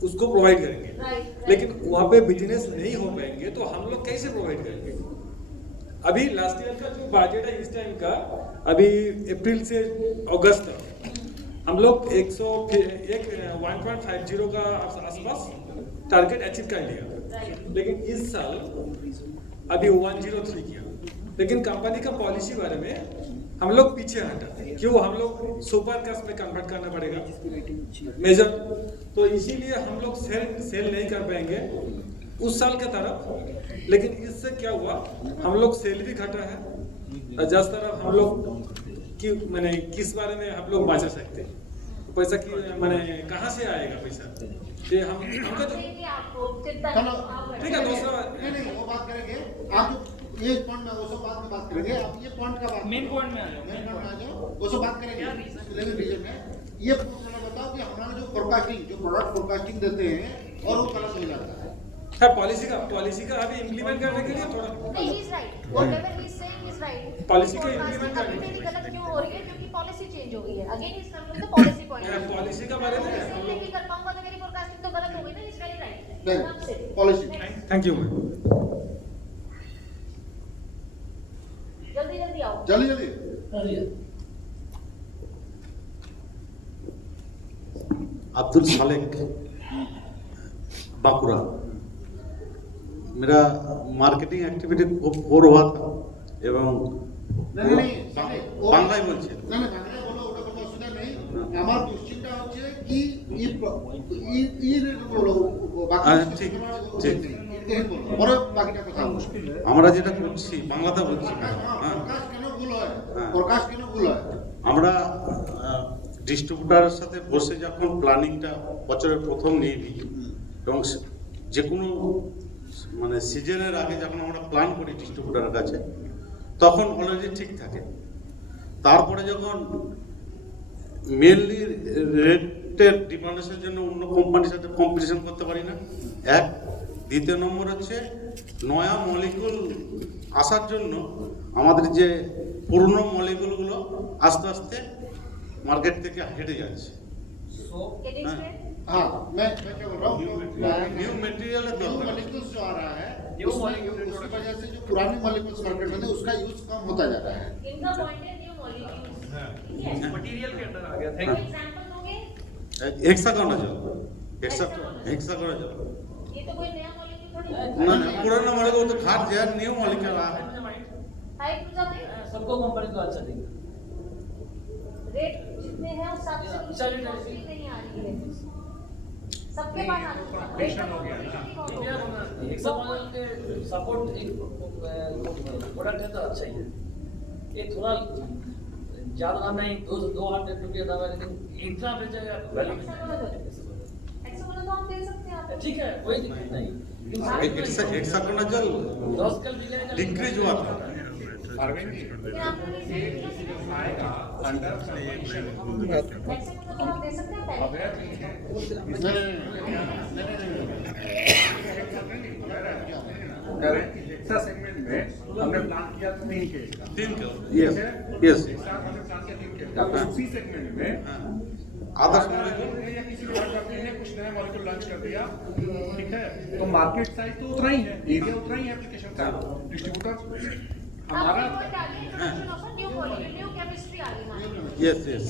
उसको प्रोवाइड करेंगे। Right. लेकिन वहाँ पे बिजनेस नहीं हो पाएंगे तो हम लोग कैसे प्रोवाइड करेंगे? अभी लास्ट ईयर का जो बजट है इस टाइम का, अभी अप्रैल से अगस्त तक हम लोग 1.50 का आसपास टारगेट अचीव कर लिया, लेकिन इस साल अभी 103 किया। लेकिन कंपनी का पॉलिसी बारे में हम लोग पीछे हटा, क्यों? हम लोग सुपर कास्ट में कन्वर्ट करना पड़ेगा मेजर, तो इसीलिए हम लोग सेल नहीं कर पाएंगे उस साल के तरफ। लेकिन इससे क्या हुआ, हम लोग सेल भी घटा है, जिस तरफ हम लोग कि मैंने किस बारे में हम लोग बचा सकते हैं पैसा की, मैंने कहाँ से आएगा पैसा, ये हमका तो ठीक है। दूसरा नहीं वो बात करेंगे आप, जो ये पॉइंट में वो सब बाद में बात करेंगे, आप ये पॉइंट का बात मेन पॉइंट में आ जाओ। मेन पॉइंट में आ जाओ, वो सब बात करेंगे। रीजन है ये, मैंने बताओ कि हमारा जो फोरकास्टिंग, जो प्रोडक्ट फोरकास्टिंग देते हैं और वो गलत हो जाता है। पॉलिसी का अभी इम्प्लीमेंट करने के लिए थोड़ा नहीं, he is right. Whatever he is saying is right. Policy का Forecasting implement अभी करने मेरी गलत क्यों हो रही है? क्योंकि पॉलिसी चेंज हो गई है। Again is coming to the policy point. Policy का बारे में अगर हम मैं लोग नहीं कर पाऊंगा तो मेरी forecasting तो गलत हो गई ना, is very right. नहीं, आराम से। policy. Next. Thank you ma'am. जल्दी आओ। जल्दी अब्दुल सालेक, बांकुड़ा। मेरा मार्केटिंग एक्टिविटी खूब बोर हुआ था एवं বাংলায় বলছি না না বাংলায় বলো, ওটা কোনো অসুবিধা নেই। আমার কোশ্চেনটা হচ্ছে কি বলো বাকি ঠিক ঠিক বলো, বাকিটা কথা বলো। আমরা যেটা করছি বাংলাতে বলছি, হ্যাঁ, প্রকাশ কেন ভুল হয়? হ্যাঁ। প্রকাশ কেন ভুল হয়? আমরা ডিস্ট্রিবিউটারের সাথে বসে যখন প্ল্যানিংটা বছরের প্রথম নিয়ে নিই এবং যে কোনো মানে সিজনের আগে যখন আমরা প্ল্যান করি ডিস্ট্রিবিউটারের কাছে, তখন অলরেডি ঠিক থাকে। তারপরে যখন মেনলি রেটের ডিফারেন্সের জন্য অন্য কোম্পানির সাথে কম্পিটিশন করতে পারি না, এক। দ্বিতীয় নম্বর হচ্ছে নয়া মলিকুল আসার জন্য আমাদের যে পুরনো মলিকুলগুলো আস্তে আস্তে মার্কেট থেকে হেঁটে যাচ্ছে। Can you explain? हाँ, मैं क्या बोल रहा हूँ, न्यू मटेरियल न्यू मॉलिक्यूल्स जो आ रहा है, उसकी वजह से जो पुरानी मॉलिक्यूल्स मार्केट में थे उसका यूज कम होता जा रहा है। इनका पॉइंट है न्यू मॉलिक्यूल्स। ठीक है? मटेरियल के अंदर आ गया। कोई एग्जांपल दोगे? हेक्सागोनाजोल, हेक्सागोनाजोल ये तो कोई नया मॉलिक्यूल थोड़ी ना ना, पुराना मॉलिक्यूल तो घाट गया, न्यू मॉलिक्यूल आ है। हाई क्रूजा में सबको कंपनी को अच्छा देगा। रेट जितने हैं उस हिसाब से कॉस्टली नहीं आ रही है। सबके पास आ रही है। रेट का कॉम्पिटिशन एक समाज के सपोर्ट एक प्रोडक्ट है तो अच्छा ही है। ये थोड़ा ज्यादा दाम नहीं, 200 रुपया दाम है, लेकिन इतना बेचेगा वैल्यू ऐसा बोला तो हम दे सकते हैं आपको। ठीक है, कोई दिक्कत नहीं। हेक्सागोनाजोल 10 कल बिकेगा डिक्रीज हुआ था। अरविंद जी, लेकिन आपने नहीं आएगा अंडर कंडीशन ऐसा बोला तो हम दे सकते हैं पहले। हेक्सा सेगमेंट में हमने प्लान किया 3 केस का, 3 का, यस यस। उसी सेगमेंट में आदर्श या किसी भी कंपनी ने कुछ नया मॉलिक्यूल लॉन्च कर दिया, ठीक है, तो मार्केट साइज तो उतना ही है, एरिया उतना ही है एप्लीकेशन का। डिस्ट्रीब्यूटर हमारा न्यू मॉलिक्यूल, न्यू केमिस्ट्री आ गई हमारी। Yes yes.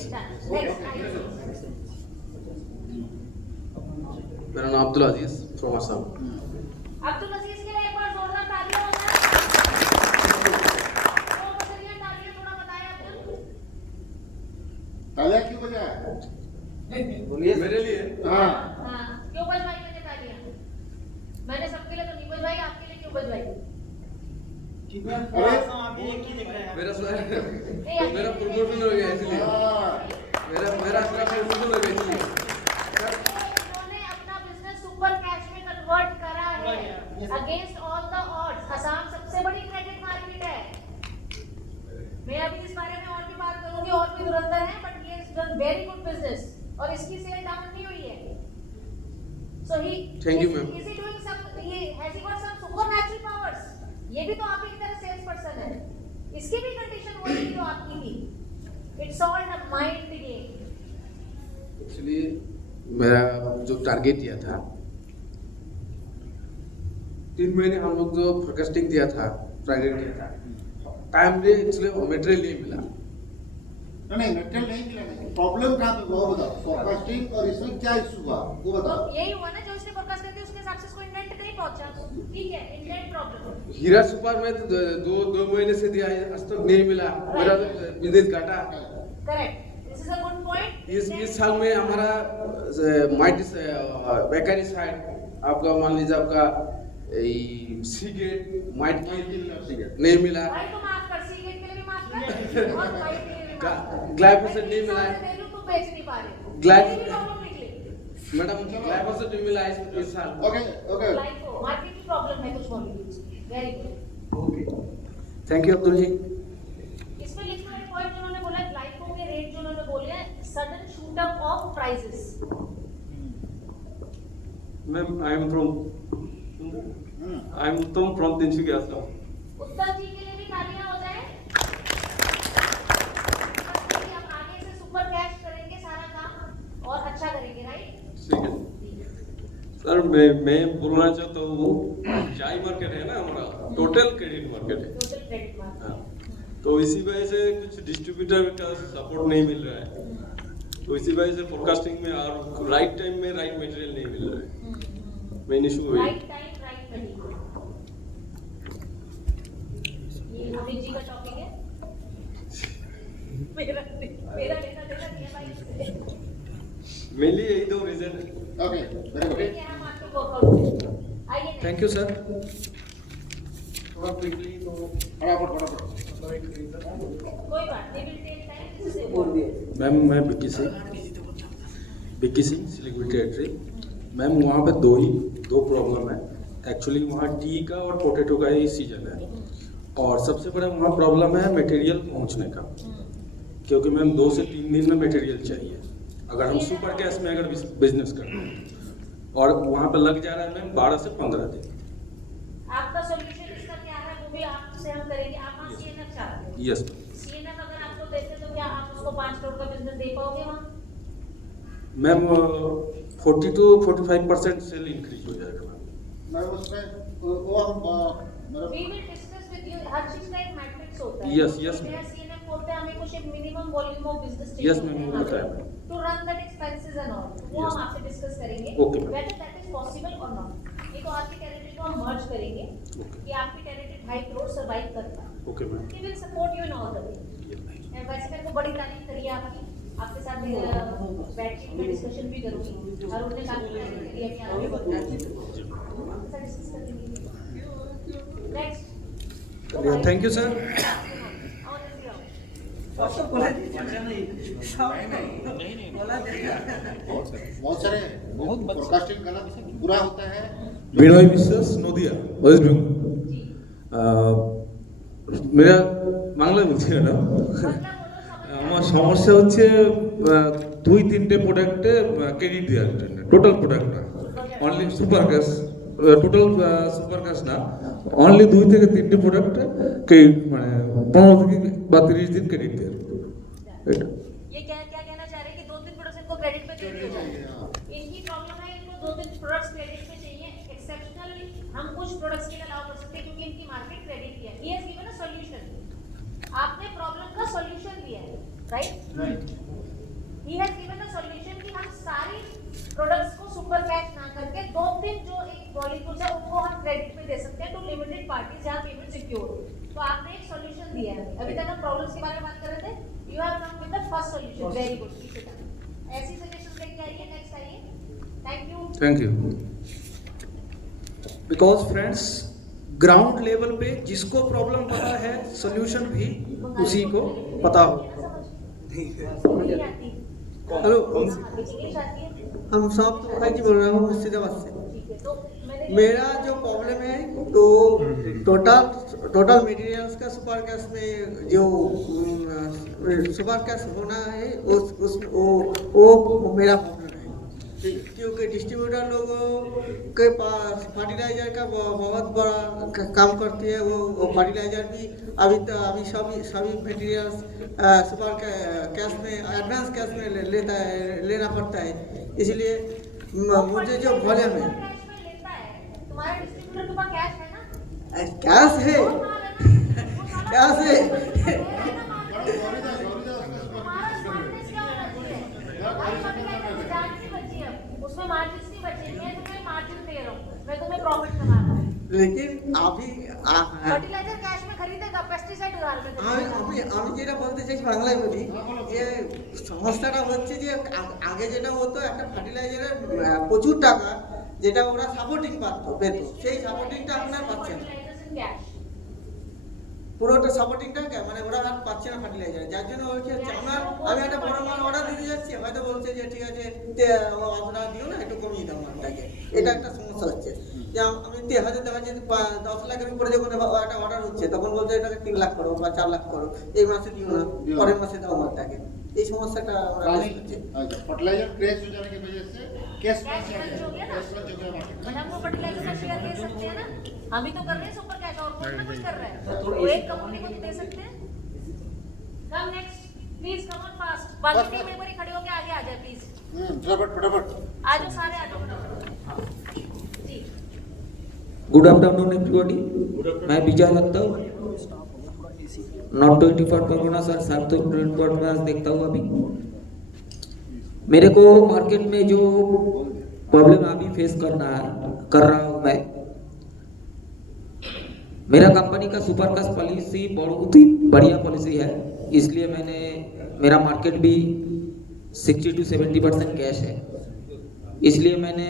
मेरा नाम अब्दुल अजीज फ्रॉम असम। अब्दुल अजीज के लिए एक बार जोरदार तालियां हो जाए। तो बदलिए तालियां, थोड़ा बताएं अब्दुल। तालियां क्यों बजाया? मेरे लिए हाँ, हाँ, क्यों बजवाई मैंने तालियां? मैंने सबके लिए तो नहीं बजवाई, आपके लिए क्यों बजवाई? मेरा प्रमोशन हो गया इसलिए, मेरा प्रमोशन हो गया इसलिए। उन्होंने अपना बिजनेस सुपर कैश में कन्वर्ट करा है against all the odds. Assam सबसे बड़ी क्रेडिट मार्केट है। So he Thank you, is- ma'am. Is he doing some? Has he got some supernatural powers? ये भी तो आप एक तरह सेल्स पर्सन है. इसकी भी कंडीशन वही थी जो आपकी थी. It's all a mind game. Actually मेरा जो टारगेट दिया था 3 महीने हम लोग जो फोरकास्टिंग दिया था, टारगेट दिया था, टाइम पे एक्चुअली मटेरियल नहीं मिला. नहीं मेटेरियल नहीं मिला. नहीं प्रॉब्लम कहाँ पे वो बताओ. फोरकास्टिंग और इसमें क्या इशू हुआ वो तो बताओ. यही हुआ ना जो उसने फोरकास्ट कर दिया उसके हिसाब से उसको इंडेंट नहीं पहुंचा. ठीक है, इंडेंट प्रॉब्लम. हीरा सुपर में तो दो महीने से दिया है, आज तक नहीं मिला. मेरा बिजनेस घाटा. Correct. This is a good point. इस साल में हमारा माइट बेकरी साइड आपका मान लीजिए आपका सीगेट माइट नहीं मिला. भाई तो माफ कर, सीगेट के लिए भी माफ कर और भाई के लिए भी माफ कर. ग्लाइफोसेट नहीं मिला. तो बेच नहीं पा रहे. ग्लाइफ- ये भी प्रॉब्लम निकली. मैडम ग्लाइफोसेट नहीं मिला इस साल. Okay okay. लाइफो मार्केट की प्रॉब्लम है कुछ मॉलिक्यूल्स की. Very good. Okay, thank you Abdul ji. इसमें लिख लो एक पॉइंट उन्होंने बोला ग्लाइको के रेट जो उन्होंने बोले हैं sudden shoot up of prices. Ma'am I am from Tinsukia Assam. उत्तर जी के लिए भी तालियां हो जाए. हम आगे से सुपर कैश करेंगे सारा काम और अच्छा करेंगे. राइट. ठीक है सर, मैं बोलना चाहता हूँ जाई मार्केट है ना हमारा, टोटल क्रेडिट मार्केट है. Total credit market. हाँ, तो इसी वजह से कुछ डिस्ट्रीब्यूटर का सपोर्ट नहीं मिल रहा है. तो इसी वजह से फोरकास्टिंग में और राइट टाइम में राइट मटेरियल नहीं मिल रहा है. मेन इशू है. Right time right material. ये अमित जी का टॉपिक है. मेरा लेना देना नहीं है भाई. मेनली यही दो रीजन है. Okay very good. ठीक है, हम आपको वर्कआउट करेंगे. आइए थैंक यू सर. थोड़ा क्विकली तो फटाफट. कोई बात नहीं. Will take time. This is ma'am मैं विक्की सिंह सिलीगुड़ी टेरिटरी. मैम वहाँ पे दो प्रॉब्लम है. एक्चुअली वहाँ टी का और पोटैटो का ही सीजन है और सबसे बड़ा वहाँ प्रॉब्लम है मटेरियल पहुँचने का, क्योंकि मैम 2 से 3 दिन में मटेरियल चाहिए अगर हम सुपर कैश में अगर बिजनेस करते हैं, और वहाँ पे लग जा रहा है मैम 12 से 15 दिन. आपका सॉल्यूशन इसका क्या है वो भी आपसे हम करेंगे. आप वहाँ सीएनएफ चाहते हैं. यस सीएनएफ अगर आपको देते तो क्या आप उसको 5 करोड़ का बिजनेस दे पाओगे वहाँ? मैम 40 to 45% सेल इंक्रीज हो जाएगा मैम. मैं उसमें वो हम मतलब We will discuss with you. हर चीज का एक मैट्रिक्स होता है. Yes, yes, ma'am. सीएनएफ बोलते हैं हमें कुछ एक minimum volume of business Yes, ma'am, वो बताया ma'am. To run that expenses and all. वो Yes. हम आपसे डिस्कस करेंगे. Okay, ma'am. Whether that is possible or not. ये तो आपके टेरिटरी को हम मर्ज करेंगे कि आपकी टेरिटरी 2.5 करोड़ सर्वाइव करता है. Okay ma'am. We will support you in all the way. वैसे मेरे को बड़ी तारीफ करी है आपकी. आपके साथ बैठ के मैं डिस्कशन भी करूंगी और उन्होंने काफी तारीफ करी है कि आगे आपके साथ डिस्कस करेंगे. नेक्स्ट. Thank you sir. बहुत सारे फोरकास्टिंग गलत बुरा होता है. বিনয় বিশ্বাস নদিয়া ওয়েস্ট বেঙ্গল. মেরা বাংলায় বলছি ম্যাডাম. আমার সমস্যা হচ্ছে 2-3টে প্রোডাক্টে ক্রেডিট দেওয়ার জন্য, টোটাল প্রোডাক্ট না, only super cash, total super cash না, অনলি 2 থেকে 3টে প্রোডাক্টে ক্রেডিট মানে 15 থেকে বা 30 दिन ক্রেডিট দেওয়ার. এটা ये क्या क्या कहना चाह रहे हैं कि 2-3 प्रोडक्ट्स इनको क्रेडिट पे दे दिए जाए. इनकी प्रॉब्लम है इनको 2-3 प्रोडक्ट्स क्रेडिट पे चाहिए. एक्सेप्शनली हम कुछ प्रोडक्ट्स के लिए अलाउ कर सकते हैं क्योंकि इनकी मार्केट क्रेडिट की है. He has given a solution. आपने प्रॉब्लम का सॉल्यूशन दिया है. Right. He has given a solution कि हम सारी प्रोडक्ट्स को सुपर कैश ना करके 2-3 जो एक मॉलिक्यूल्स है उनको हम क्रेडिट पे दे सकते हैं टू लिमिटेड पार्टीज जहां पेमेंट सिक्योर. तो आपने एक सॉल्यूशन दिया है. अभी तक हम प्रॉब्लम्स के बारे में बात कर रहे थे. You have come with the first solution. Very good. ऐसी सजेशंस लेके आइए. नेक्स्ट आइए. Thank you. Thank you. Because friends ground level पे जिसको प्रॉब्लम पता है सोल्यूशन भी उसी को पता हो. हेलो, इंग्लिश आती है. हम सब भाई जी बोल रहा हूँ मुर्शिदाबाद से. ठीक है. तो मैंने मेरा जो प्रॉब्लम है तो टोटल मटेरियल्स का सुपर कैश में जो सुपर कैश होना है वो मेरा प्रॉब्लम है. क्योंकि डिस्ट्रीब्यूटर लोगों के पास फर्टिलाइजर का बहुत बड़ा काम करती है। वो फर्टिलाइजर भी अभी सभी मटेरियल्स सुपर कैश में एडवांस कैश में लेना पड़ता है। इसलिए मुझे जो वॉल्यूम है तुम्हारा डिस्ट्रीब्यूटर के पास कैश है ना? कैश है, कैश है। उसमें मार्जिन नहीं बचे, मैं तुम्हें मार्जिन दे रहा हूँ, मैं तुम्हें प्रॉफिट कमा रहा हूँ। लेकिन अभी फर्टिलाइजर कैश में खरीदेगा, पेस्टिसाइड उधार में देगा। আমি যেটা বলতে চাইছি বাংলায় বলি যে সমস্যাটা হচ্ছে যে আগে যেটা হতো একটা ফার্টিলাইজারের প্রচুর টাকা যেটা ওরা সাপোর্টিং পেত, সেই সাপোর্টিংটা আপনার পাচ্ছে না। পুরোটা সাপোর্টিংটা মানে ওরা আর পাচ্ছে না ফার্টিলাইজার, যার জন্য হচ্ছে আমি একটা বড় মাল অর্ডার দিতে যাচ্ছি, হয়তো বলছে যে ঠিক আছে অতটা দিও না, একটু কমিয়ে দাও মালটাকে। এটা একটা সমস্যা হচ্ছে যে আমি হয়তো দেখা যাচ্ছে 10 লাখের উপরে যখন একটা অর্ডার হচ্ছে তখন বলছে এটাকে 3 লাখ করো বা 4 লাখ করো, এই মাসে দিও না, পরের মাসে দাও মালটাকে। এই সমস্যাটা আমরা হচ্ছে। फर्टिलाइजर क्रेश हो जाने की वजह से कैश हो गया ना, मतलब वो फर्टिलाइजर का शेयर दे सकते हैं ना, हम ही तो कर रहे हैं सुपर कैश, और कौन ना कुछ कर रहा है, तो एक कंपनी को तो दे सकते हैं। कम next please, come on fast, बाकी टीम एक बार खड़े होके आगे आ जाए प्लीज। फटाफट आ जाओ सारे, आ जाओ जी। गुड आफ्टरनून एवरीबॉडी, मैं विजय दत्ता, नॉट 24 परगना सर, सात तो में आज देखता हूँ। अभी मेरे को मार्केट में जो प्रॉब्लम अभी फेस कर रहा हूँ मैं, मेरा कंपनी का सुपर कास्ट पॉलिसी बहुत ही बढ़िया पॉलिसी है, इसलिए मेरा मार्केट भी 60 to 70% कैश है, इसलिए मैंने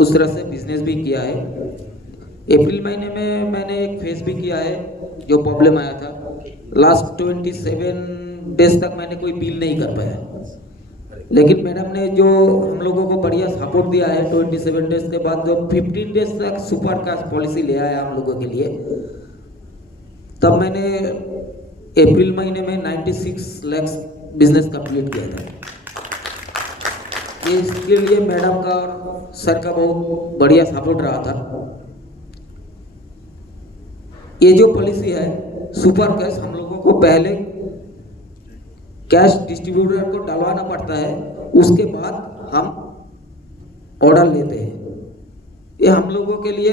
उस तरह से बिजनेस भी किया है। अप्रैल महीने में मैंने एक फेस भी किया है जो प्रॉब्लम आया था, लास्ट 27 डेज तक मैंने कोई बिल नहीं कर पाया, लेकिन मैडम ने जो हम लोगों को बढ़िया सपोर्ट दिया है, 27 डेज के बाद जो 15 डेज तक सुपर कास्ट पॉलिसी ले आया हम लोगों के लिए, तब मैंने अप्रैल महीने में 96 लाख बिजनेस कंप्लीट किया था। इसके लिए मैडम का और सर का बहुत बढ़िया सपोर्ट रहा था। ये जो पॉलिसी है सुपर कैश, हम लोगों को पहले कैश डिस्ट्रीब्यूटर को डलवाना पड़ता है, उसके बाद हम ऑर्डर लेते हैं। ये हम लोगों के लिए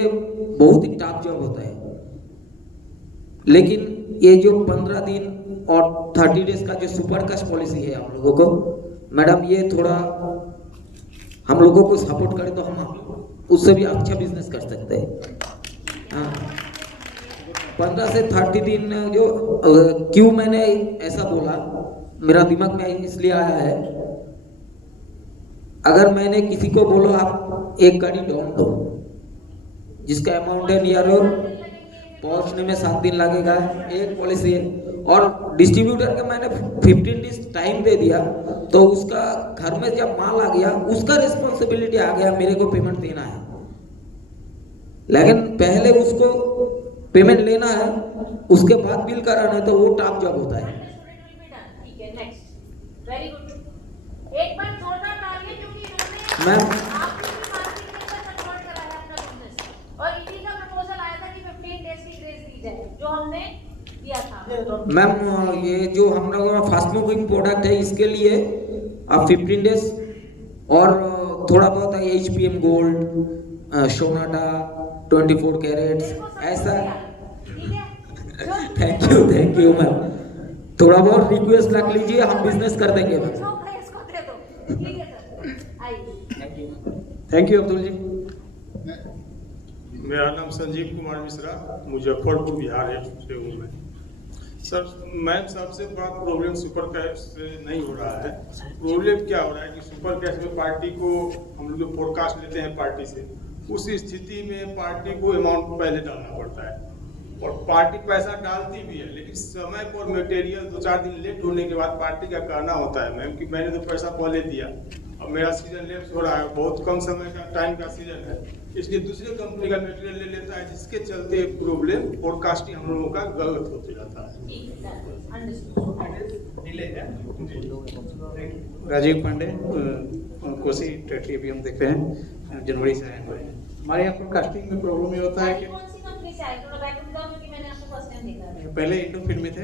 बहुत ही टफ जॉब होता है, लेकिन ये जो 15 दिन और 30 डेज का जो सुपर कैश पॉलिसी है हम लोगों को, मैडम ये थोड़ा हम लोगों को सपोर्ट करे तो हम उससे भी अच्छा बिजनेस कर सकते हैं। हाँ, 15 से 30 दिन जो क्यों मैंने ऐसा बोला, मेरा दिमाग में इसलिए आया है, अगर मैंने किसी को बोलो आप एक गाड़ी डाउन दो जिसका अमाउंट है नियर पहुंचने में 7 दिन लगेगा, एक पॉलिसी है, और डिस्ट्रीब्यूटर के मैंने 15 डेज टाइम दे दिया, तो उसका घर में जब माल आ गया उसका रिस्पॉन्सिबिलिटी आ गया, मेरे को पेमेंट देना है, लेकिन पहले उसको पेमेंट लेना है, उसके बाद बिल कराना है, तो वो टफ जॉब होता है। ठीक है, नेक्स्ट, वेरी गुड, एक बार जोरदार तालियां, क्योंकि मैम आपने भी मार्केट के अंदर कंट्रोल करा है अपना बिजनेस, और ईडी का प्रपोजल आया था कि 15 डेज की ग्रेस दी जाए, जो हमने दिया था। मैम ये जो हम लोगों का फास्ट मूविंग प्रोडक्ट है, इसके लिए आप 15 डेज और थोड़ा बहुत HPM गोल्ड, सोनाटा 24 कैरेट्स ऐसा। थैंक यू मैम, थोड़ा बहुत रिक्वेस्ट रख लीजिए, हम बिजनेस कर देंगे मैम। थैंक यू अब्दुल जी। मेरा नाम संजीव कुमार मिश्रा, मुजफ्फरपुर बिहार से हूँ मैं। सर मैम सबसे बड़ा प्रॉब्लम सुपर कैश से नहीं हो रहा है, प्रॉब्लम क्या हो रहा है कि सुपर कैश में पार्टी को हम लोग फोरकास्ट लेते हैं पार्टी से, उस स्थिति में पार्टी को अमाउंट पहले डालना पड़ता है, और पार्टी पैसा डालती भी है, लेकिन समय पर मटेरियल 2-4 दिन लेट होने के बाद पार्टी का कहना होता है मैम कि मैंने तो पैसा पहले दिया, अब मेरा सीजन लेट हो रहा है, बहुत कम समय का टाइम का सीजन है, इसलिए दूसरे कंपनी का मटेरियल ले लेता है, जिसके चलते प्रॉब्लम फोरकास्टिंग हम लोगों का गलत होते जाता है। डिले है। राजीव पांडे, कोसी टेटरी अभी हम देख रहे हैं, जनवरी से आए हुए हैं। हमारे यहाँ फोरकास्टिंग में प्रॉब्लम ये होता है कि कौन सी कंपनी से आए, थोड़ा बैकग्राउंड बताओ क्योंकि मैंने आपको फर्स्ट टाइम देखा है। पहले इंडोफिल में थे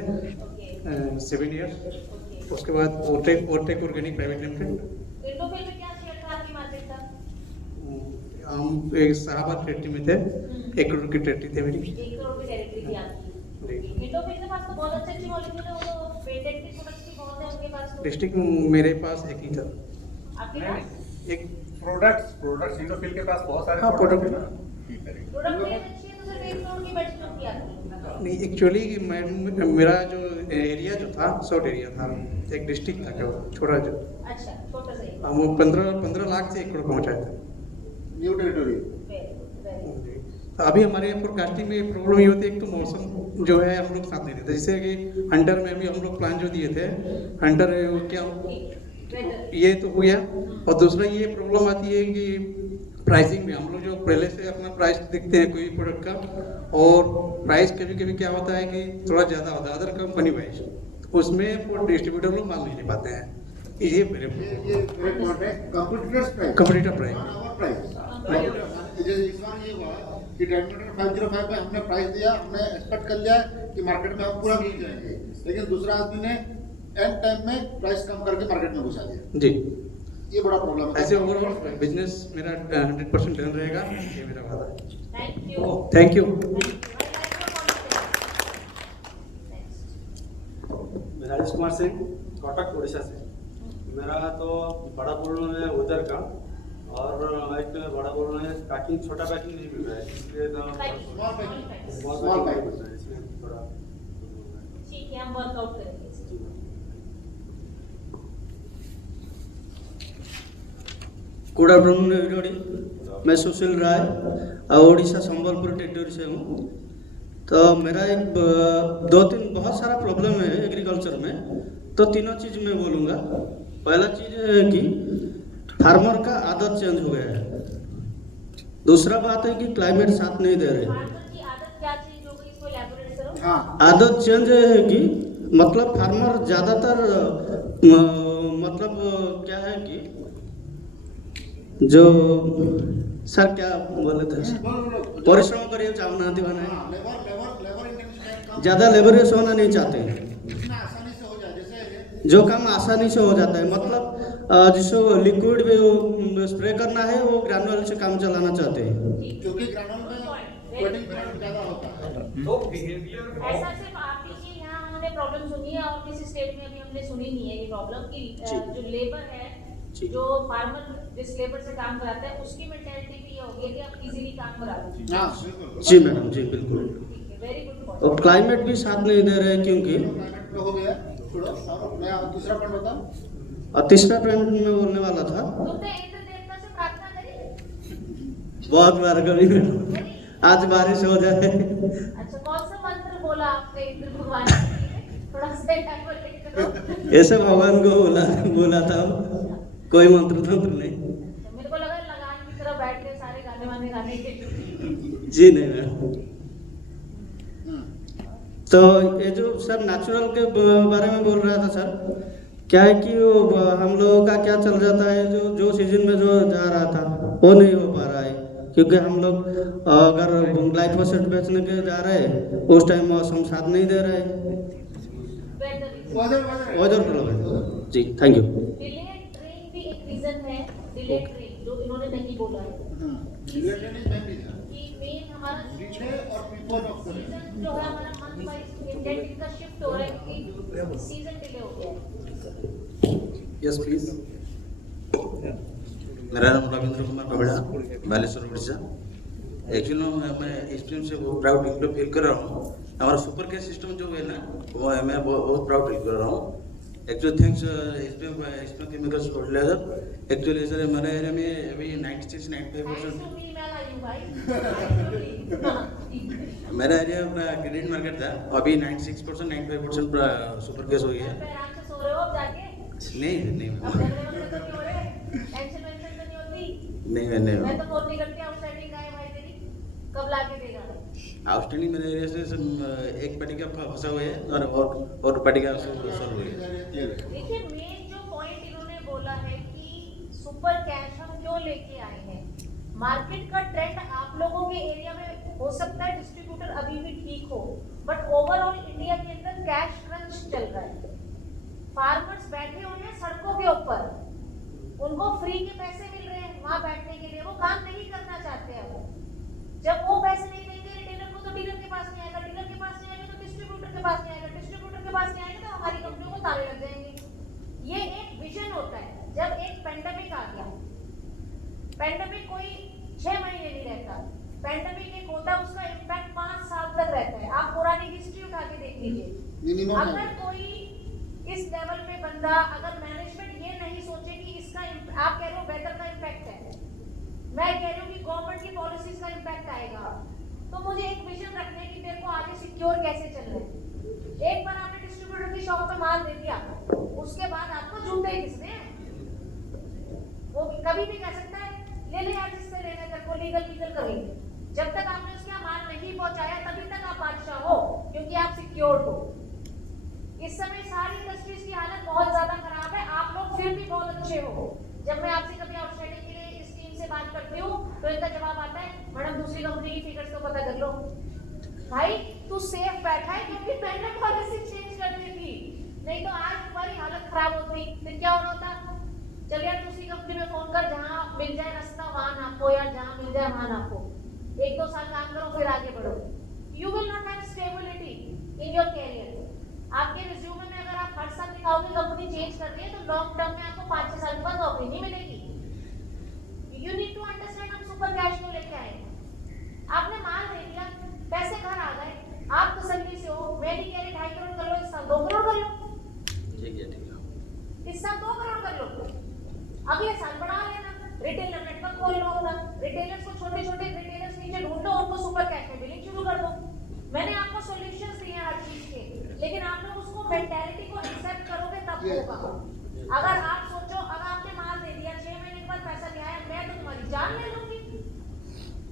7 ईयर्स, उसके बाद OTEC organic private limited. Indofil में क्या शेयर था आपकी मार्केट का? हम एक शाहबाद टेरिटरी में थे, 1 करोड़ की टेरिटरी थी मेरी। 1 करोड़ की टेरिटरी थी आपकी। इंडोफिल के पास तो बहुत अच्छी मॉलिक्यूल है, वो तो पेटेंट प्रोडक्ट्स भी बहुत है उनके पास। डिस्ट्रिक्ट मेरे पास एक ही था। आपके पास एक प्रोडक्ट्स इंडोफिल के पास बहुत सारे हाँ प्रोडक्ट प्रोडक्ट भी अच्छी है, तो सिर्फ 1 करोड़ की बेच क्यों किया आपने? नहीं, एक्चुअली मेरा जो एरिया जो था शॉर्ट एरिया था, एक डिस्ट्रिक्ट था जो छोटा जो, अच्छा छोटा सा ही। हम 15 लाख से 1 करोड़ पहुंचाए थे। New territory. तो अभी हमारे यहाँ फोरकास्टिंग में प्रॉब्लम ये होती है, एक तो मौसम जो है हम लोग साथ नहीं देते, जैसे कि हंटर में भी हम लोग प्लान जो दिए थे, हंटर क्या ये तो हो गया, और दूसरा ये प्रॉब्लम आती है कि प्राइसिंग में हम लोग जो पहले से अपना प्राइस देखते हैं कोई प्रोडक्ट का, और प्राइस कभी कभी क्या होता है कि थोड़ा ज़्यादा होता है अदर कंपनी वाइज, उसमें डिस्ट्रीब्यूटर लोग माल नहीं ले पाते हैं। ये मेरे कंपटीटर प्राइस। इस बार ये हुआ कि टेर्मिनेटर 505 पे हमने प्राइस दिया, हमने एक्सपेक्ट कर लिया कि मार्केट में हम पूरा मिल जाएंगे, लेकिन दूसरा आदमी ने एंड टाइम में प्राइस कम करके मार्केट में घुसा दिया। जी, ये बड़ा प्रॉब्लम है। ऐसे ओवरऑल बिजनेस मेरा 100% रन रहेगा, ये मेरा वादा है। Thank you. मैं राजेश कुमार सिंह, कटक उड़ीसा से। मेरा तो बड़ा प्रॉब्लम है उधर का, और एक बड़ा प्रॉब्लम है पैकिंग, छोटा पैकिंग नहीं मिल रहा है, इसलिए स्मॉल पैकिंग इसलिए थोड़ा ठीक है, हम वर्कआउट करेंगे। गुड आफ्टरनून एवरीबॉडी, मैं सुशील राय उड़ीसा संबलपुर टेरिटरी से हूँ। तो मेरा एक 2-3 बहुत सारा प्रॉब्लम है एग्रीकल्चर में, तो तीनों चीज़ मैं बोलूँगा। पहला चीज़ है कि फार्मर का आदत चेंज हो गया है। दूसरा बात है कि क्लाइमेट साथ नहीं दे रहे। आदत चेंज है कि मतलब फार्मर ज़्यादातर मतलब क्या है कि जो सर क्या बोले थे, परिश्रम करिए चाहना दीवाना ज़्यादा लेबरियस होना नहीं चाहते हैं, जो काम आसानी से हो जाता है, मतलब जिसको लिक्विड में स्प्रे करना है वो ग्रैनुअल से काम चलाना चाहते हैं, क्योंकि ग्रैनुअल में वेटिंग पीरियड ज़्यादा होता है। तो बिहेवियर ऐसा सिर्फ आपकी ही यहाँ हमने प्रॉब्लम सुनी है, और किसी स्टेट में अभी हमने सुनी नहीं है ये प्रॉब्लम कि जो लेबर है, जो फार्मर जिस लेबर से काम कराता है, उसकी मेंटालिटी भी ये हो गई कि आप इजीली काम करा दो। जी मैडम, जी बिल्कुल। Very good point. और क्लाइमेट भी साथ नहीं दे रहे क्योंकि क्लाइमेट हो गया थोड़ा, और मैं दूसरा पॉइंट बताऊं। और तीसरा पॉइंट में बोलने वाला था, तुमने इंद्र देवता से प्रार्थना करी? बहुत बार करी मैडम, आज बारिश हो जाए। अच्छा, कौन सा मंत्र बोला आपने इंद्र भगवान से? थोड़ा सा elaborate करो। ऐसे भगवान को बोला था, कोई मंत्र तंत्र नहीं। मेरे को लगा लगान की तरह बैठ के सारे गाने वाने गाने के। जी नहीं मैडम। तो ये जो सर नेचुरल के बारे में बोल रहा था सर, क्या है कि वो हम लोगों का क्या चल जाता है, जो सीजन में जो जा रहा था वो नहीं हो पा रहा है, क्योंकि हम लोग अगर ग्लाइफोसेट बेचने के जा रहे हैं उस टाइम मौसम साथ नहीं दे रहे। Weather problem. जी थैंक यू। डिलेड ट्रेन भी एक रीजन है, डिलेड ट्रेन जो इन्होंने नहीं बोला है कि मेन हमारा सीजन जो है हमारा मंथ वाइज इंडेंट का शिफ्ट हो रहा है क्योंकि सीजन डिले हो गया है। Yes please. मेरा नाम रविंद्र कुमार कबड़ा, बालेश्वर उड़ीसा। एक्चुअली मैं इस फिल्म से बहुत प्राउड फील कर रहा हूँ। हमारा सुपर कैश सिस्टम जो है ना, वो मैं बहुत प्राउड फील कर रहा हूँ। एक्चुअली थैंक्स इसमें केमिकल्स फर्टिलाइजर एक्चुअली सर हमारे एरिया में अभी 96-95% मेरा एरिया पूरा क्रेडिट मार्केट था, अभी 96% 95% सुपर केस हो गया। नहीं मैं तो फोन नहीं करती, आउटस्टैंडिंग का है भाई तेरी, कब लाके देगा? आउटस्टैंडिंग मेरे एरिया से एक पार्टी का फंसा हुआ है और पार्टी का सॉल्व हुआ है। देखिए मेन जो पॉइंट इन्होंने बोला है कि सुपर कैश हम क्यों लेके आए हैं, मार्केट का ट्रेंड आप लोगों के एरिया में हो सकता है डिस्ट्रीब्यूटर अभी भी ठीक हो, बट ओवरऑल इंडिया के अंदर कैश क्रंच चल रहा है। फार्मर्स बैठे हुए हैं सड़कों के ऊपर, उनको फ्री के पैसे मिल रहे हैं वहां बैठने के लिए, वो काम नहीं करना चाहते हैं। वो जब वो पैसे नहीं देंगे रिटेलर को तो डीलर के पास नहीं आएगा, डीलर के पास नहीं आएगा तो डिस्ट्रीब्यूटर के पास नहीं आएगा, डिस्ट्रीब्यूटर के पास नहीं आएगा तो हमारी कंपनियों को ताले लग जाएंगे। ये एक विजन होता है। जब एक पेंडेमिक आ गया, पेंडेमिक कोई 6 महीने नहीं रहता, पेंडेमिक एक होता है उसका इम्पैक्ट 5 साल तक रहता है। आप पुरानी हिस्ट्री उठा के देख लीजिए, अगर कोई इस लेवल पे बंदा, अगर मैनेजमेंट ये नहीं सोचे कि इसका आप कह रहे हो वेदर का इम्पैक्ट है, मैं कह रही हूँ कि गवर्नमेंट की पॉलिसीज का इम्पैक्ट आएगा, तो मुझे एक विजन रखने की मेरे को आगे सिक्योर कैसे चलना है। एक बार आपने डिस्ट्रीब्यूटर की शॉप पे माल दे दिया, उसके बाद आपको जूते किसने, वो कभी भी कह सकता है ले ले यार जिससे लेना तेरे को, लीगल करेंगे। जब तक आपने उसके यहाँ माल नहीं पहुंचाया तभी तक आप बादशाह हो, क्योंकि आप सिक्योर हो। इस समय सारी इंडस्ट्रीज की हालत बहुत ज्यादा खराब है, आप लोग फिर भी बहुत अच्छे हो। जब मैं आपसे कभी आउटसाइडिंग के लिए इस टीम से बात करती हूँ तो इनका जवाब आता है मैडम दूसरी कंपनी की फिगर्स तो पता कर लो। भाई तू सेफ बैठा है क्योंकि मैंने पॉलिसी चेंज कर दी थी, नहीं तो आज तुम्हारी हालत खराब होती। फिर क्या होना होता, चल यार दूसरी कंपनी में फोन कर, जहाँ मिल जाए रास्ता वहां नापो, यार जहाँ मिल जाए वहां नापो, 1-2 साल काम करो फिर आगे बढ़ो। You will not have stability in your career. आपके रिज्यूमे में अगर आप हर साल दिखाओगे कंपनी चेंज कर रही है तो लॉन्ग टर्म में आपको 5-6 साल के बाद नौकरी नहीं मिलेगी। यू नीड टू अंडरस्टैंड हम सुपर कैश क्यों लेके आए। आपने माल दे दिया, पैसे घर आ गए, आप तसल्ली से हो, मैं नहीं कह रही 2.5 करोड़ कर लो, इस साल 2 करोड़ कर लो, इस साल 2 करोड़ कर लो, अगले साल बढ़ा लेना, रिटेलर नेटवर्क खोल लो अपना, रिटेलर्स को छोटे रिटेलर्स नीचे ढूंढ लो, उनको सुपर कैश में बिलिंग शुरू कर दो। मैंने आपको सॉल्यूशंस दिए हैं हर चीज के, लेकिन आप लोग उसको मेंटालिटी को एक्सेप्ट करोगे तब होगा। अगर आप सोचो अगर आपने माल दे दिया 6 महीने के बाद पैसा नहीं आया, मैं तो तुम्हारी जान ले लूंगी।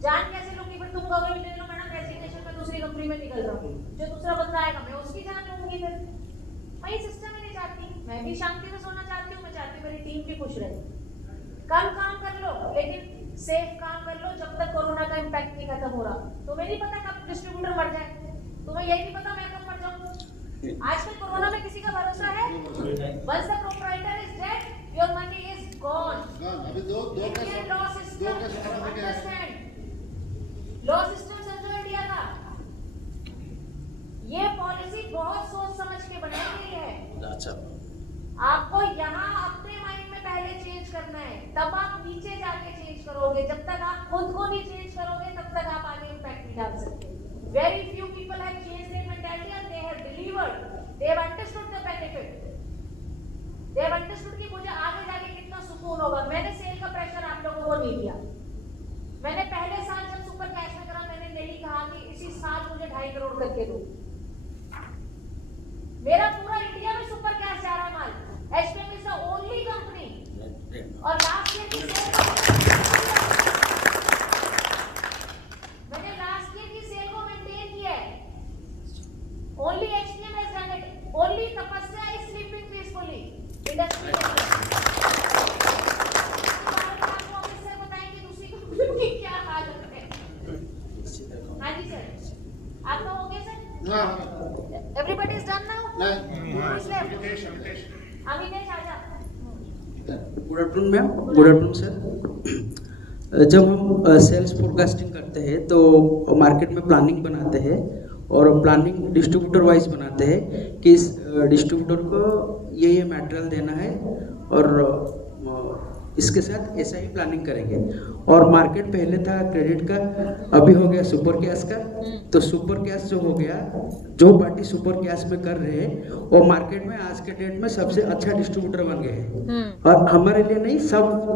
जान कैसे लूंगी, फिर तुम कहोगे ले लो मैडम रेजिग्नेशन में दूसरी कंपनी में निकल रहा हूँ, जो दूसरा बंदा आएगा मैं उसकी जान लूंगी। फिर मैं ये सिस्टम ही नहीं चाहती, मैं भी शांति से सोना चाहती हूँ, मैं चाहती हूँ मेरी टीम भी खुश रहे। कम काम कर लो लेकिन सेफ काम कर लो, जब तक कोरोना का इम्पैक्ट नहीं खत्म हो रहा। तुम्हें नहीं पता कब डिस्ट्रीब्यूटर मर जाए, तुम्हें यही नहीं पता मैं कब मर जाऊँ। आजकल कोरोना में किसी का भरोसा है? Once the proprietor is dead, your money is gone. अभी दो Indian law system, understand? Law system समझो इंडिया का। ये पॉलिसी बहुत सोच समझ के बनाई गई है। अच्छा, आपको यहाँ अपने माइंड में पहले चेंज करना है, तब आप नीचे जाके चेंज करोगे। जब तक आप खुद को नहीं चेंज करोगे तब तक आप आगे इम्पैक्ट नहीं डाल सकते। Very few people have changed their mentality and they have delivered. They have understood the benefit. They have understood कि मुझे आगे जाके कितना सुकून होगा। मैंने सेल का प्रेशर आप लोगों को नहीं दिया। मैंने पहले साल जब सुपर कैश में करा, मैंने नहीं कहा कि इसी साल मुझे 2.5 करोड़ करके दो। मेरा पूरा इंडिया में सुपर कैश जा रहा है माल। HPM is the only company. और लास्ट ईयर की मैंने लास्ट ईयर की सेल को मेंटेन किया है। Only HPM has done it. Only Tapasya is sleeping peacefully. Industry आपको ऑफिसर बताएंगे दूसरी कंपनी की क्या हालत है। हाँ जी सर, आपका हो गया sir? Everybody is done now? Amitesh आजा। Good afternoon ma'am. Good afternoon sir. जब हम सेल्स फोरकास्टिंग करते हैं तो मार्केट में प्लानिंग बनाते हैं और प्लानिंग डिस्ट्रीब्यूटर वाइज बनाते हैं कि इस डिस्ट्रीब्यूटर को ये मटेरियल देना है और इसके साथ ऐसा ही प्लानिंग करेंगे। और मार्केट पहले था क्रेडिट का, अभी हो गया सुपर कैश का। तो सुपर कैश जो हो गया, जो पार्टी सुपर कैश में कर रहे हैं वो मार्केट में आज के डेट में सबसे अच्छा डिस्ट्रीब्यूटर बन गए हैं। और हमारे लिए नहीं, सब